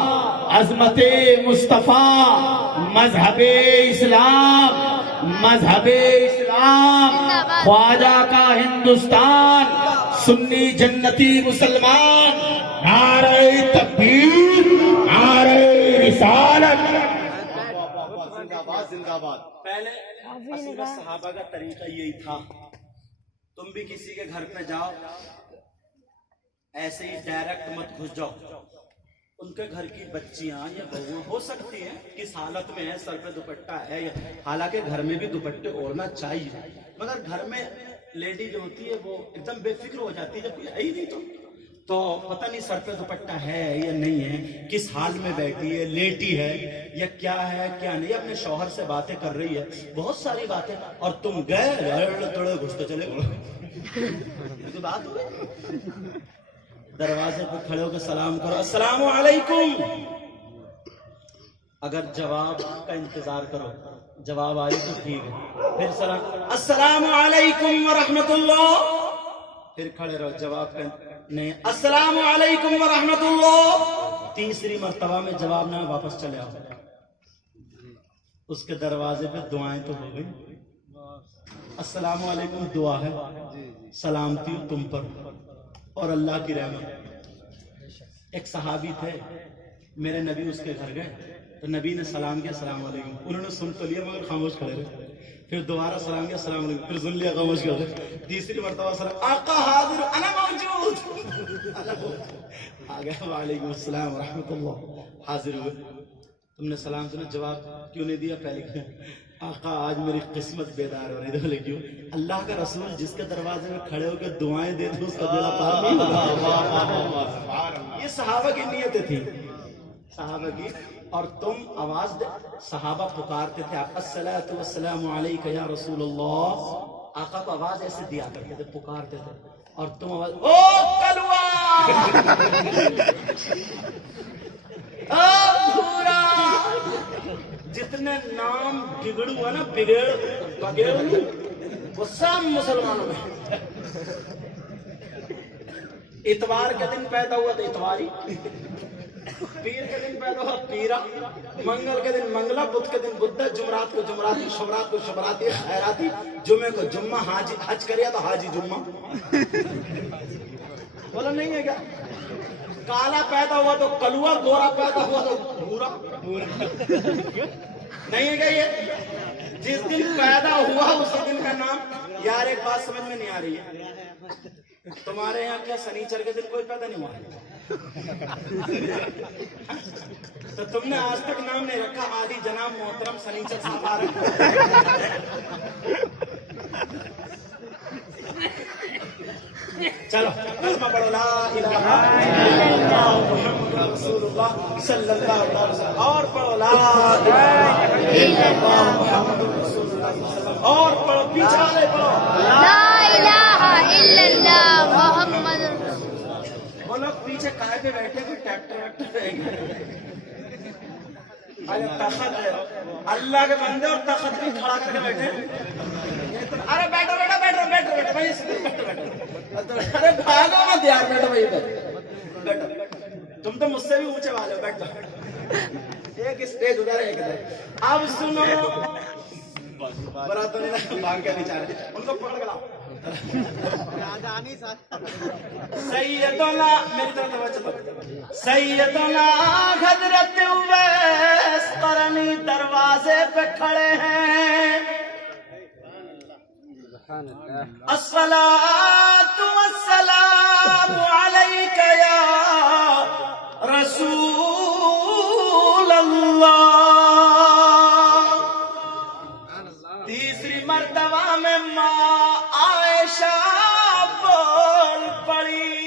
عظمت مصطفیٰ، مذہب اسلام، مذہب اسلام، خواجہ کا ہندوستان، سنی جنتی مسلمان، نعرہ تکبیر، نعرہ رسالت۔ زندہ باد۔ پہلے اصل میں صحابہ کا طریقہ یہی تھا، تم بھی کسی کے گھر پہ جاؤ، ایسے ہی ڈائریکٹ مت گھس جاؤ، ان کے گھر کی بچیاں یا بہویں ہو سکتی ہیں کس حالت میں ہے، سر پہ دوپٹہ ہے، حالانکہ گھر میں بھی دوپٹے اوڑھنا چاہیے، مگر گھر میں لیڈی جو ہوتی ہے وہ ایک دم بے فکر ہو جاتی ہے، جب کوئی ہے ہی نہیں تو پتہ نہیں سر پہ دوپٹہ ہے یا نہیں ہے، کس حال میں بیٹھی ہے، لیٹی ہے یا کیا ہے کیا نہیں، اپنے شوہر سے باتیں کر رہی ہے، بہت ساری باتیں، اور تم گئے تھوڑے گھستے چلے گئے، بات ہوئی، دروازے پہ کھڑے ہو کے سلام کرو، السلام علیکم، اگر جواب کا انتظار کرو، جواب آئی تو ٹھیک ہے، پھر سلام، السلام علیکم ورحمۃ اللہ، پھر کھڑے رہو، جواب کا نہیں، السلام علیکم ورحمۃ اللہ، تیسری مرتبہ میں جواب نہ واپس چلے آؤ، اس کے دروازے پہ دعائیں تو ہو گئی، السلام علیکم دعا ہے، سلامتی تم پر اور اللہ کی رحمت۔ ایک صحابی تھے، میرے نبی اس کے گھر گئے تو نبی نے سلام کیا، السلام علیکم، انہوں نے سن تو لیا مگر خاموش کھڑے رہے، پھر دوبارہ سلام کیا، السلام علیکم، پھر سن لیا، خاموش کھڑے رہے، تیسری مرتبہ سلام، آقا حاضر انا موجود، آ گیا، وعلیکم السلام ورحمۃ اللہ، حاضر ہوئے، تم نے سلام سنا، جواب کیوں نہیں دیا؟ پہلے کیا آقا آج میری قسمت بیدار ہو رہی ہے، کیوں؟ اللہ کا رسول جس کے دروازے میں کھڑے ہو کے دعائیں دے تو اس کا بیڑا پار نہیں ہوگا۔ یہ صحابہ کی نیتیں تھیں، صحابہ کی، اور تم آواز دے، صحابہ پکارتے تھے، الصلاۃ والسلام علیک یا رسول اللہ، آقا کو آواز ایسے دیا کرتے تھے، پکارتے تھے، اور تم آواز، او کلوا، او بھورا، جتنے نام بگڑو ہے نا، بگڑ وہ سب مسلمانوں میں، اتوار کے دن پیدا ہوا تو اتواری، پیر کے دن پیدا ہوا پیرا، منگل کے دن منگلا، بدھ کے دن بدھا، جمعرات کو جمعراتی، شبرات کو شبراتی، خیراتی، جمعے کو جمعہ، حج کریا تو حاجی جمعہ. بولا نہیں ہے کیا؟ کالا پیدا ہوا تو کلوا، گورا پیدا ہوا تو بھورا. نہیں ہے کیا یہ؟ جس دن پیدا ہوا اسی دن کا نام. یار ایک بات سمجھ میں نہیں آ رہی ہے، تمہارے یہاں کیا سنیچر کے دن کوئی پیدا نہیں ہوا؟ تو تم نے آج تک نام نہیں رکھا عالی جناب محترم سنیچر صاحب آ رہے. چلو کلمہ پڑھو لا الہ الا اللہ محمد رسول اللہ صلی اللہ علیہ وسلم. اور پڑھو لا الہ الا اللہ محمد رسول اللہ. اور پڑھو، پیچھے والے پڑھو لا الہ الا اللہ محمد. وہ لوگ پیچھے کہے پہ بیٹھے کوئی ٹریکٹر ویکٹر رہے گا. تخت ہے اللہ کے بندے اور تخت بھی کھڑا کر کے بیٹھے. ارے بیٹھو بیٹھو بیٹھو بیٹھو بیٹھو بھائی، بیٹھو بیٹھو. ارے بھاگو مت یار، بیٹھو بھائی بیٹھو. تم تو مجھ سے بھی اونچے والے ہو، بیٹھو. ایک اسٹیج ادھر ایک ادھر. اب سنو، برات نہیں بھاگ کے نیچے ان کو پکڑ کے لاؤ. سیدنا، میری طرف توجہ دو، سیدنا حضرت اویس قرنی دروازے پہ کھڑے ہیں. الصلاۃ والسلام علیک یا رسول اللہ. تیسری مرتبہ میں ماں عائشہ بول پڑی،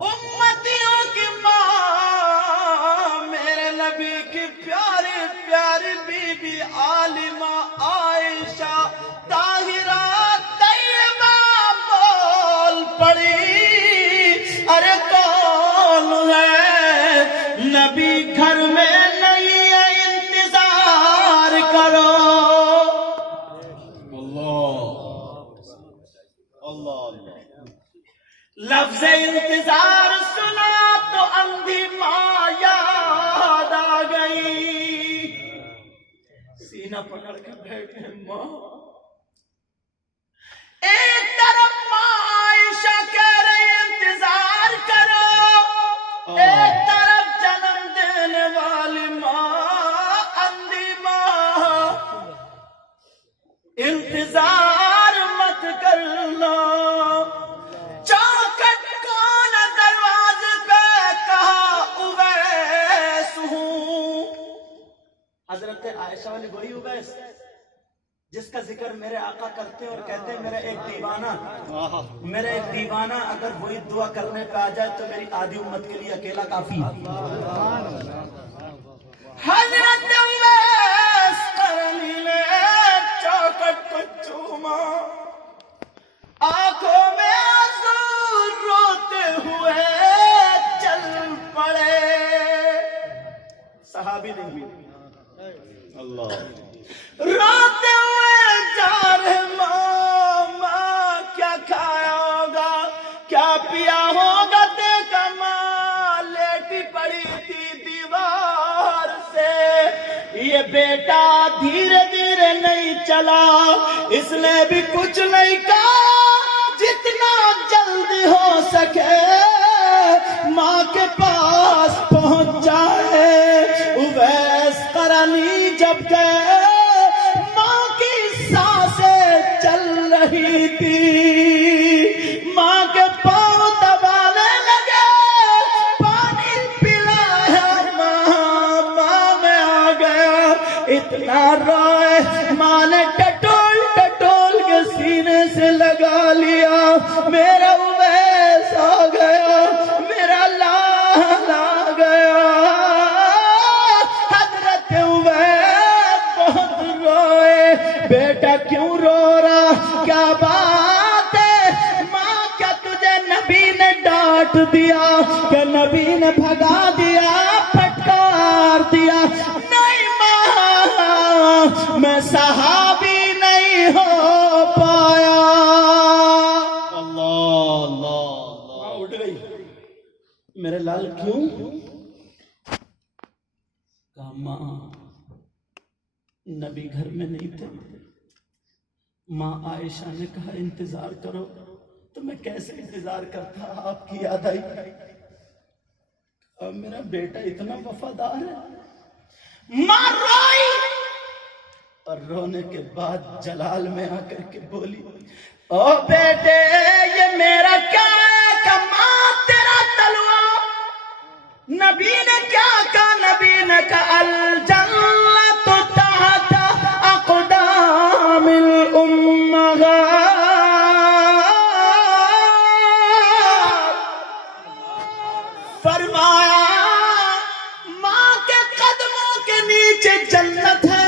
امتیوں کی ماں، میرے نبی کی پیاری پیاری بی بی عالمہ عائشہ طاہرہ طیبہ بول پڑی. ارے کون ہے نبی گھر میں نہیں ہے، انتظار کرو. لفظ انتظار سنا تو اندھی ماں یاد آ گئی. سینہ پکڑ کے بیٹھے ماں. ایک طرف ماں عائشہ کہہ رہی انتظار کرو، ایک طرف جنم دینے والی ماں اندھی ماں انتظار مت کرنا. چوکٹ کون دروازے پہ، کہا اویس ہوں. حضرت عائشہ والی وہی اویس جس کا ذکر میرے آقا کرتے ہیں اور کہتے ہیں میرا ایک دیوانہ اگر وہی دعا کرنے پہ آ جائے تو میری آدھی امت کے لیے اکیلا کافی. حضرت اویس قرنی نے چوکٹ کو چوما، آنکھوں میں آنسو روتے ہوئے چل پڑے. صحابی نہیں اللہ روتے ہوئے جا رہے. ماں کیا کھایا ہوگا، کیا پیا ہوگا، دیکھا ماں لیٹی پڑی تھی دیوار سے. یہ بیٹا دھیرے دھیرے نہیں چلا، اس نے بھی کچھ نہیں کہا، جتنا جلدی ہو سکے ماں کے پاس پہنچ جائے. اویس قرنی جب گئے، ماں کی سانسیں چل رہی تھی، ماں کے پاؤں دبانے لگے، پانی پلایا، ماں میں آ گیا. اتنا روئے ماں نے ٹٹول ٹٹول کے سینے سے لگا لیا. میرا اویس آ گیا، میرا لال آ گیا. حضرت اویس بہت روئے. بیٹا کیوں رو رہا، کیا بات ہے؟ ماں کیا تجھے نبی نے ڈانٹ دیا کہ نبی نے بھگا دیا، پھٹکار دیا؟ نہیں ماں، میں صحابی نہیں ہو پایا. اللہ اللہ اللہ. اٹھ گئی. میرے لال کیوں؟ کہا ماں نبی گھر میں نہیں تھے. ماں عائشہ نے کہا انتظار کرو. تو میں کیسے انتظار کرتا، آپ کی یاد آئی. اب میرا بیٹا اتنا وفادار ہے. ماں روئی اور رونے کے بعد جلال میں آ کر کے بولی او بیٹے یہ میرا کیا ہے کہ ماں تیرا تلوا. نبی نے کیا کہا؟ نبی نے کہا الجنت تحت اقدام الامہات. فرمایا ماں کے قدموں کے نیچے جنت ہے.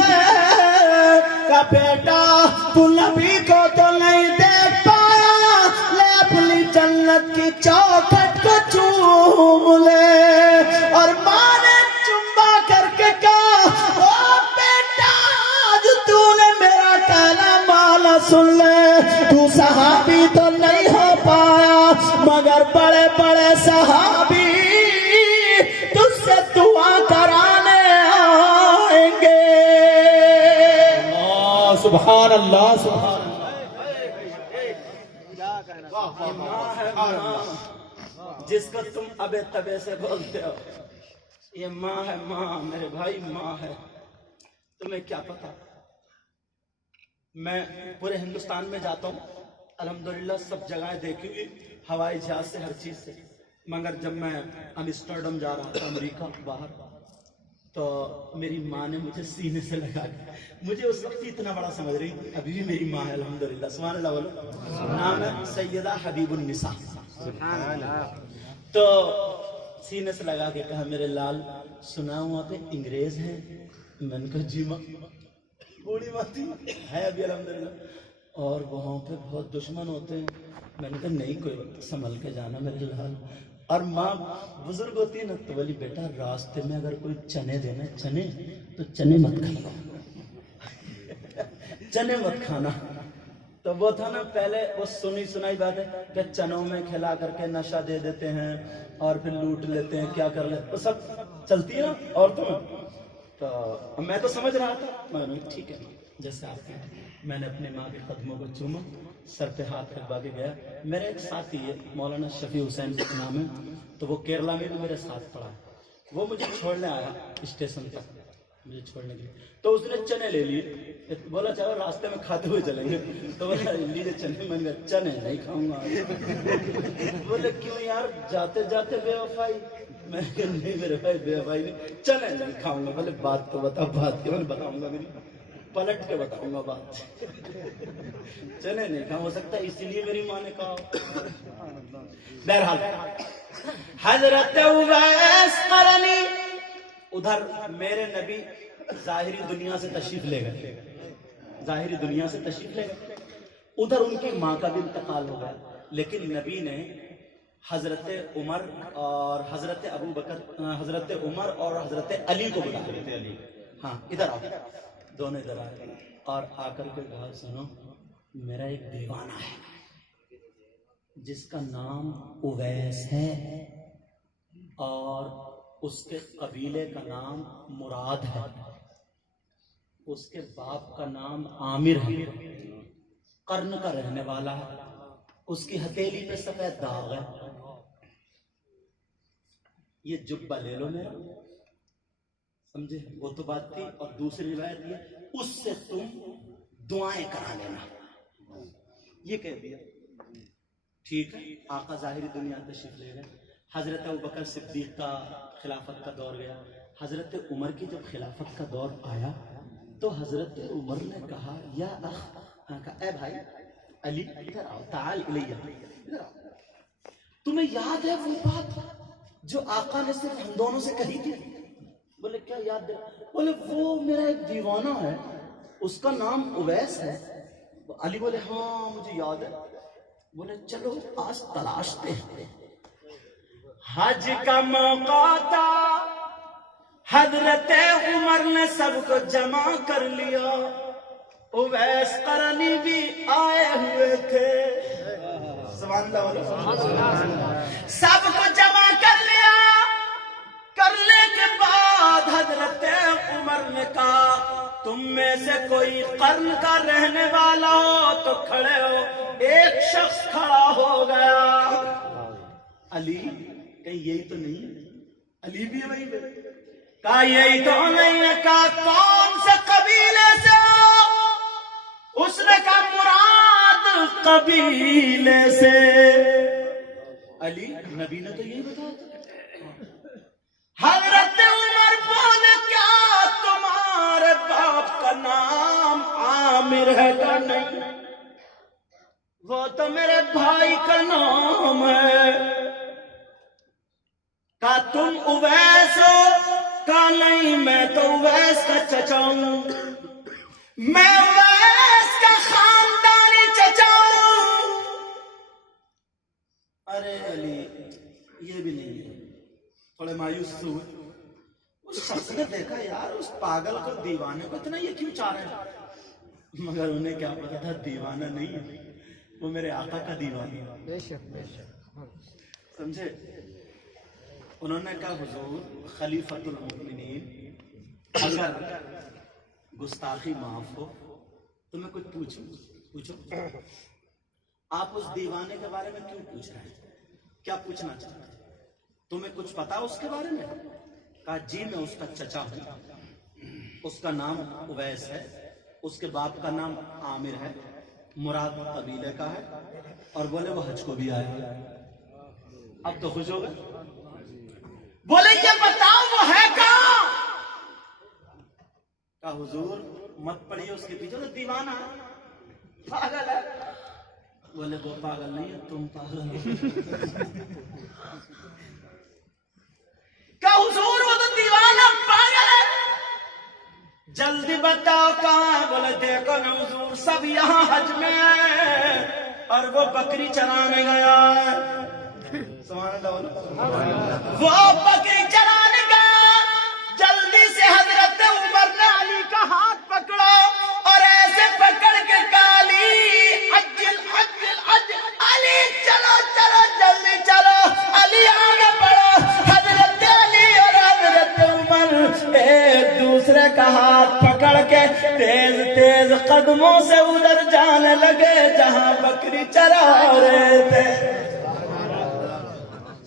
کہ بیٹا تو نبی کو تو نہیں دیکھ پایا، لے اپنی جنت کی چوکھٹ کو چوم لے. اور ماں نے چمبا کر کے کہا او بیٹا آج تو نے میرا کہنا مانا سن لے. تو صحابی تو نہیں ہو پایا مگر بڑے بڑے صحابی تجھ سے دعا کرانے آئیں گے. سبحان اللہ سبحان اللہ. جس کو تم ابے تبے سے بولتے ہو یہ ماں ہے. ماں میرے بھائی ماں ہے. تمہیں کیا پتا، میں پورے ہندوستان میں جاتا ہوں الحمدللہ سب جگہیں دیکھی ہوئی، ہوائی جہاز سے ہر چیز سے. مگر جب میں امسٹرڈم جا رہا تھا امریکہ باہر تو میری ماں نے مجھے سینے سے لگا کے، مجھے اس وقت اتنا بڑا سمجھ رہی، ابھی بھی میری ماں ہے الحمدللہ. سبحان اللہ بولو. نام ہے سیدہ حبیب النساء. تو سینے سے لگا کے کہا میرے لال سنا وہاں پہ انگریز ہیں. میں نے کہا جی ماں. بوڑھی ماں تھی ہے ابھی الحمدللہ. اور وہاں پہ بہت دشمن ہوتے ہیں. میں نے کہا نہیں کوئی سنبھل کے جانا میرے لال. اور ماں بزرگ ہوتی ہے نا تو بولی بیٹا راستے میں اگر کوئی چنے دینا چنے تو چنے مت کھانا. چنے مت کھانا. تو وہ تھا نا پہلے وہ سنی سنائی بات ہے کہ چنوں میں کھلا کر کے نشہ دے دیتے ہیں اور پھر لوٹ لیتے ہیں کیا کر لیتے، وہ سب چلتی ہے نا عورتوں میں. تو میں تو سمجھ رہا تھا. میں نے ٹھیک ہے جیسے آپ کہتے. میں نے اپنے ماں کے قدموں کو چوما، سر پہ ہاتھ رکھوا کے گیا. میرا ایک ساتھی ہے مولانا شفیع حسین نام ہے، تو وہ کیرلا میں بھی میرے ساتھ پڑھا. وہ مجھے چھوڑنے آیا اسٹیشن تک مجھے چھوڑنے کے لیے. تو اس نے چنے لے لیے. بولا چلو راستے میں کھاتے ہوئے چلیں گے. تو بولا لیجیے چنے. میں نے کہا چنے نہیں کھاؤں گا. بولے کیوں یار جاتے جاتے بے وفائی. میں نے کہا نہیں میرے بھائی بے وفائی نہیں، چنے نہیں کھاؤں گا. بولے بات تو بتا. بات کی میں بتاؤں گا، میری پلٹ کے بتاؤں گا بات. چنے نہیں کھا. ہو سکتا ہے اسی لیے میری ماں نے کہا. بہرحال حضرت اویس قرنی ادھر میرے نبی ظاہری دنیا سے تشریف لے گئے. ظاہری دنیا سے تشریف لے گئے. ادھر ان کی ماں کا بھی انتقال ہو گیا. لیکن نبی نے حضرت عمر اور حضرت ابو بکر، حضرت عمر اور حضرت علی کو بلایا. ہاں ادھر آؤ. دونوں ادھر آئے اور آ کر کے کہا سنو میرا ایک دیوانہ ہے جس کا نام اویس ہے اور اس کے قبیلے کا نام مراد ہے. اس کے باپ کا نام عامر ہے، قرن کا رہنے والا ہے. اس کی ہتھیلی پہ سفید داغ ہے. یہ جبہ لے لو میرا. سمجھے؟ وہ تو بات تھی. اور دوسری روایت یہ اس سے تم دعائیں کرا لینا. یہ کہہ دیا. ٹھیک ہے. آقا ظاہری دنیا تشریف لے گئے. حضرت ابوبکر صدیق کا خلافت کا دور گیا. حضرت عمر کی جب خلافت کا دور آیا تو حضرت عمر نے کہا یا اخ، اے بھائی علی ادھر آؤ، تعال الیہ، ادھر آؤ. تمہیں یاد ہے وہ بات جو آقا نے صرف ہم دونوں سے کہی تھی؟ بولے کیا یاد ہے؟ بولے وہ میرا ایک دیوانہ ہے، اس کا نام اویس ہے. علی بولے ہاں مجھے یاد ہے. بولے چلو آج تلاشتے ہیں. حج کا موقع تھا. حضرت عمر نے سب کو جمع کر لیا. اویس قرنی بھی آئے ہوئے تھے. سبحان اللہ. سب کو جمع کر لیا. میں سے کوئی قرن کا رہنے والا ہو تو کھڑے ہو. ایک شخص کھڑا ہو گیا. علی کہیں یہی تو نہیں ہے؟ علی بھی وہی پہ کہا یہی تو نہیں ہے. کہا کون سے قبیلے سے ہو؟ اس نے کہا مراد قبیلے سے. علی نبی نے تو یہی بتایا. حضرت عمر بولے کیا تمہارے باپ کا نام عامر ہے؟ کہ نہیں، وہ تو میرے بھائی کا نام ہے. کہا تم اویس ہو؟ کہا نہیں، میں تو اویس کا چچا ہوں. میں اویس کا خاندانی چچا ہوں. ارے علی یہ بھی نہیں ہے. تھوڑے مایوس ہوئے. اس شخص نے دیکھا یار اس پاگل کو، دیوانے کو اتنا یہ کیوں چاہ رہے ہیں؟ مگر انہیں کیا پتا تھا دیوانہ نہیں ہے، وہ میرے آقا کا دیوانہ. سمجھے؟ انہوں نے کہا حضور خلیفۃ المؤمنین، اگر گستاخی معاف ہو تو میں کچھ پوچھو. آپ اس دیوانے کے بارے میں کیوں پوچھ رہے ہیں؟ کیا پوچھنا چاہتے ہیں؟ تمہیں کچھ پتا اس کے بارے میں؟ کہا جی میں اس کا چچا ہوں. اس کا نام اویس ہے، اس کے باپ کا نام عامر ہے، مراد قبیلے کا ہے، اور بولے وہ حج کو بھی آئے. اب تو خوش ہو گئے. بولے یہ بتاؤ وہ ہے کہاں؟ کہا حضور مت پڑھیے اس کے پیچھے، تو دیوانہ پاگل ہے. بولے وہ پاگل نہیں ہے، تم پاگل ہو. کہا حضور وہ تو دیوانہ پاگل ہے. جلدی بتاؤ کہاں؟ بولے دیکھو نا حضور سب یہاں حج میں ہے اور وہ بکری چرانے گیا ہے. سبحان اللہ. وہ بکری چرانے گیا. جلدی سے حضرت عمر نے علی کا ہاتھ پکڑا اور ایسے پکڑ کے کالی عجل عجل عجل. علی چلو چلو جلدی چلو. علی آگے بڑھو. حضرت علی اور حضرت عمر ایک دوسرے کا ہاتھ پکڑ کے تیز تیز قدموں سے ادھر جانے لگے جہاں بکری چرا رہے تھے.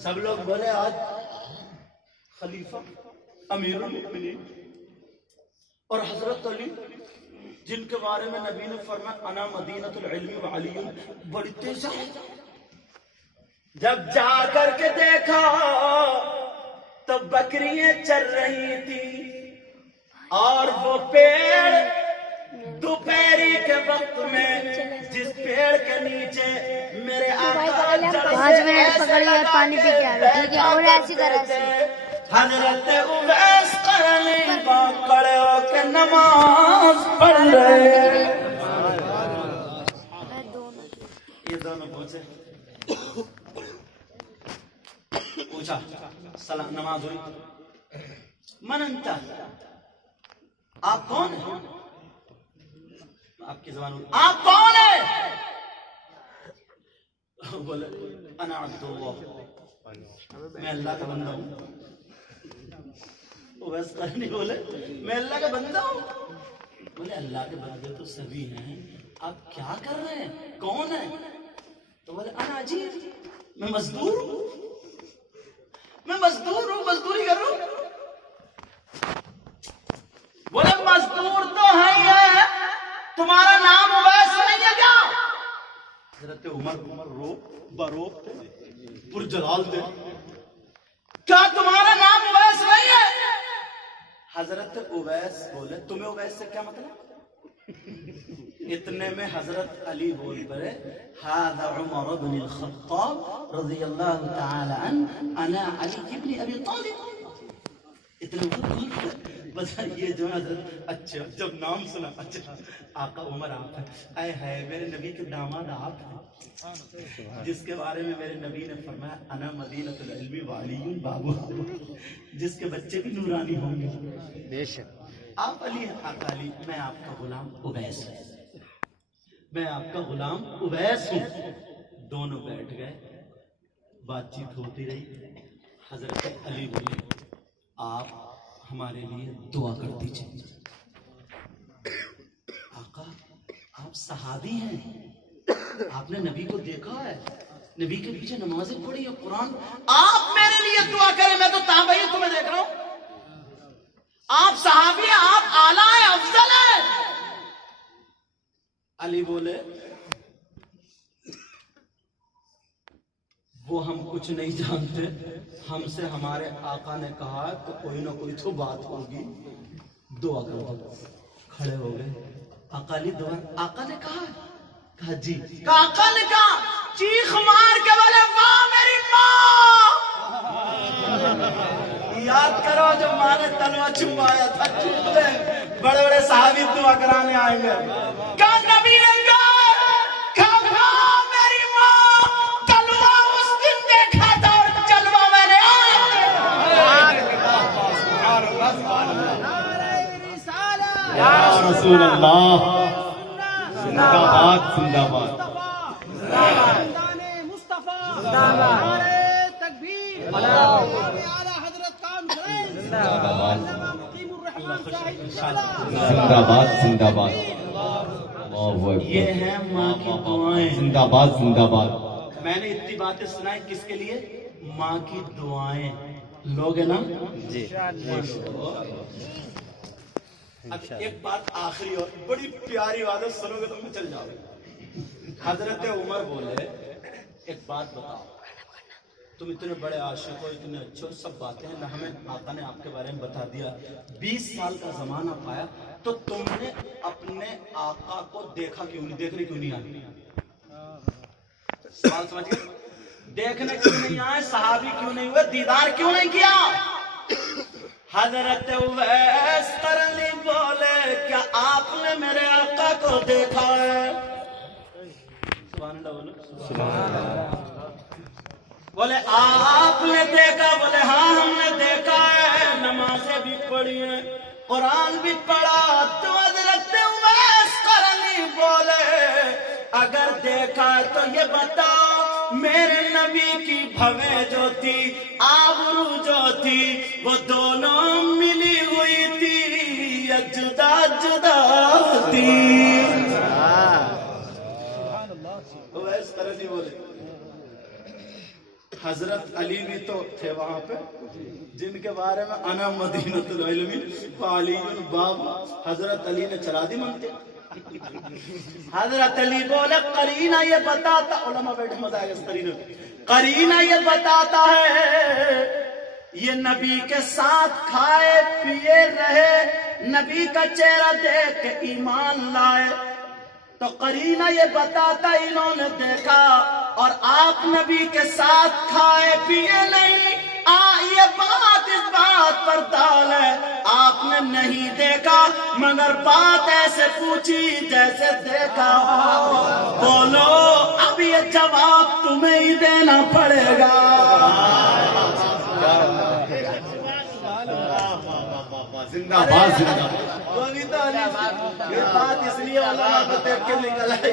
سب لوگ بولے آج خلیفہ امیر المؤمنین اور حضرت علی جن کے بارے میں نبی نے فرمایا انا مدینۃ العلم وعلی بڑی تیز ہے. جب جا کر کے دیکھا تو بکریاں چر رہی تھی اور وہ پیڑ دوپہری کے وقت میں جس پیڑ کے نیچے میرے آقا 5 منٹ پکڑیے پانی پی کے آ رہے ٹھیک ہے. اور ایسی طرح سے حضرت اویس قرنی کھڑے ہو کے نماز پڑھ رہے. یہ دونوں پوچھا سلام نماز ہوئی. من انت؟ آپ کون ہیں؟ آپ کی زبان آپ کون ہیں؟ بولے انا عبد اللہ، میں اللہ کا بندہ ہوں. اویس قرنی بولے میں اللہ کا بندہ ہوں. بولے اللہ کے بندے تو سبھی ہیں، آپ کیا کر رہے ہیں؟ کون ہیں؟ تو بولے انا عجیب، میں مزدور ہوں، میں مزدور ہوں، مزدوری کر رہا ہوں. بولے مزدور تو ہے، تمہارا نام اویس نہیں ہے کیا؟ حضرت عمر رو بروب پرجلال تھے. کیا تمہارا نام اویس نہیں ہے؟ حضرت اویس بولے تمہیں اویس سے کیا مطلب؟ اتنے میں حضرت علی بول پڑے هذا عمر بن الخطاب رضی اللہ تعالی عنہ انا علی ابن ابی طالب. اتنے بس یہ جو حضرت اچھا جب نام سنا اچھا آقا عمر آپ ہیں. اے ہے میرے نبی کے داماد آپ ہیں جس کے بارے میں میرے نبی نے فرمایا انا مدینۃ العلم وعلی بابو، جس کے بچے بھی نورانی ہوں گے. بے شک آپ علی ہیں. آقا علی میں آپ کا غلام اویس ہوں، میں آپ کا غلام اویس ہوں. دونوں بیٹھ گئے، بات چیت ہوتی رہی. حضرت علی بولے آپ ہمارے لیے دعا کر دیجیے. صحابی ہیں, آپ نے نبی کو دیکھا ہے, نبی کے پیچھے نمازیں پڑھی ہے, قرآن. آپ میرے لیے دعا کریں, میں تو تابعی تمہیں دیکھ رہا ہوں. آپ صحابی ہیں, آپ اعلیٰ ہیں, افضل ہیں. علی بولے وہ ہم کچھ نہیں جانتے, ہم سے ہمارے آقا نے کہا تو کوئی نہ کوئی تو بات ہوگی, دعا کرو. کھڑے ہو گئے. آقا علی دعا, آقا نے کہا جی. آقا نے کہا چیخ مار کے بولے واہ میری ماں. یاد کرو جو ماں نے تلوا چھپایا تھا, چھپ لے. بڑے بڑے صحابی دعا کرانے آئیں گے. کہا نبی نے کہا میری ماں, تلوا اس دن دیکھا تھا اور جلوہ میں نے یا رسول اللہ, زندہ باد زندہ باد. زندہ باد زندہ باد. یہ ہے ماں کی دعائیں. زندہ باد زندہ باد. میں نے اتنی باتیں سنائی کس کے لیے؟ ماں کی دعائیں. لوگ ہیں نا جی. اب ایک بات آخری اور بڑی پیاری بات ہے, سنو گے تو میں چل جاؤں گا. حضرت عمر بولے ایک بات بتاؤ, تم اتنے بڑے عاشق ہو, اتنے اچھے ہو, سب باتیں ہیں, ہمیں آقا نے آپ کے بارے میں بتا دیا. 20 سال کا زمانہ پایا تو تم نے اپنے آقا کو دیکھا کیوں نہیں, دیکھنے کیوں نہیں آئی؟ سوال سمجھ گئے؟ دیکھنے کیوں نہیں آئے, صحابی کیوں نہیں ہوئے, دیدار کیوں نہیں کیا؟ حضرت اویس قرنی بولے کیا آپ نے میرے آقا کو دیکھا ہے؟ سبحان اللہ بولو. بولے آپ نے دیکھا؟ بولے ہاں ہم نے دیکھا ہے, نمازیں بھی پڑھی ہیں, قرآن بھی پڑھا. تو حضرت اویس قرنی بولے اگر دیکھا تو یہ بتاؤ میرے نبی کی بھویں جو تھی, آبرو جو تھی, وہ دونوں ملی ہوئی تھی یا جدا جدا تھی؟ اویس قرنی بولے حضرت علی بھی تو تھے وہاں پہ, جن کے بارے میں انا مدینۃ العلم علی باب, حضرت علی نے چلا دی منتے. حضرت علی بولے قرینہ یہ بتاتا, علماء بیٹھے مزہ آئے اس قرینہ, قرینہ یہ بتاتا ہے یہ نبی کے ساتھ کھائے پیے رہے, نبی کا چہرہ دیکھ کے ایمان لائے. تو قرینہ یہ بتاتا انہوں نے دیکھا اور آپ نبی کے ساتھ کھائے پیے نہیں. یہ بات اس بات پر دال ہے, آپ نے نہیں دیکھا مگر بات ایسے پوچھی جیسے دیکھا. بولو اب یہ جواب تمہیں ہی دینا پڑے گا. زندہ باد زندہ باد. یہ بات اس لیے علماء کو دیکھ کے نکل آئی,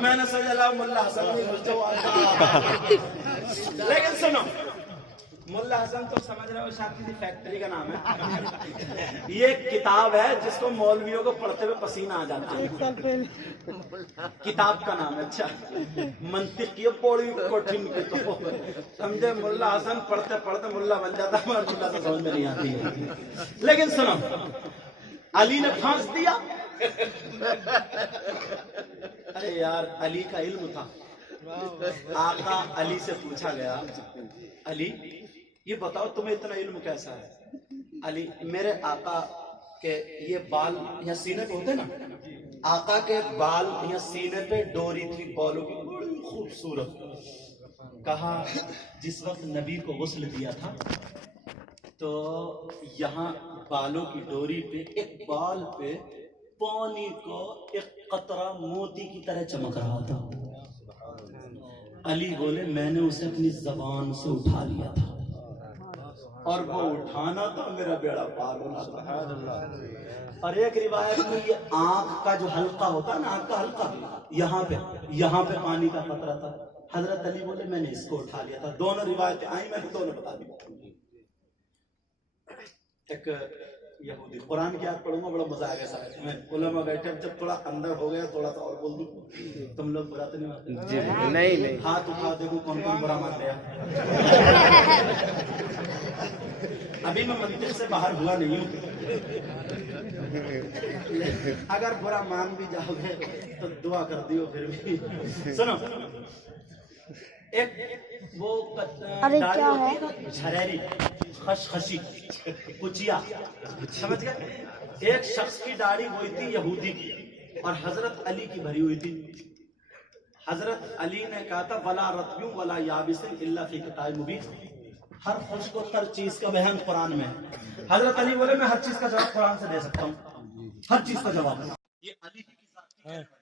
میں نے سوچا ملا حسن. لیکن سنو, ملا حسن تو سمجھ رہے ہو شاید کسی فیکٹری کا نام ہے. یہ ایک کتاب ہے جس کو مولویوں کو پڑھتے ہوئے پسینہ آ جاتا ہے. کتاب کا نام ہے, اچھا منطق یہ بڑی کٹھن کی تو سمجھے. ملا حسن پڑھتے پڑھتے ملا بن جاتا ہے, ملا تو سمجھ میں نہیں آتی ہے. لیکن سنو, علی نے پھانس دیا. ارے یار علی کا علم تھا. آقا علی سے پوچھا گیا, علی یہ بتاؤ تمہیں اتنا علم کیسا ہے؟ علی میرے آقا کے یہ بال یہاں سینے پہ ہوتے نا, آقا کے بال یہاں سینے پہ ڈوری تھی بالوں کی بڑی خوبصورت. کہا جس وقت نبی کو غسل دیا تھا تو یہاں بالوں کی ڈوری پہ ایک بال پہ پانی کو ایک قطرہ موتی کی طرح چمک رہا تھا. علی بولے میں نے اسے اپنی زبان سے اٹھا لیا تھا, اور وہ اٹھانا تھا میرا بیڑا پار ہونا تھا. اور ایک روایت میں یہ آنکھ کا جو حلقہ ہوتا ہے نا, آنکھ کا حلقہ یہاں پہ پانی کا قطرہ تھا. حضرت علی بولے میں نے اس کو اٹھا لیا تھا. دونوں روایتیں آئیں, میں نے دونوں بتا دی. ایک یہودی قرآن کی آیت پڑھوں گا بڑا مزہ آئے گا سمجھ میں علماء بیٹھے جب تھوڑا اندر ہو گیا تھوڑا سا اور بول دوں تم لوگ برا تو نہیں مانتے جی نہیں نہیں ہاتھ اٹھا دیکھو کون کون برا مان لیا ابھی میں منطق سے باہر ہوا نہیں ہوں اگر برا مان بھی جاؤ گے تو دعا کر دیو پھر بھی سنو ایک وہ ارے داڑھی کیا ہوتی ہے؟ نا جھریری خشخشی کچیا سمجھ گئے ایک شخص کی داڑھی ہوئی تھی یہودی کی اور حضرت علی کی بھری ہوئی تھی حضرت علی نے کہا تھا ولا رطب ولا یابس الا فی کتاب مبین ہر خشک و تر چیز کا بیان قرآن میں ہے حضرت علی بولے میں ہر چیز کا جواب قرآن سے دے سکتا ہوں ہر چیز کا جواب یہ علی کی ذات کی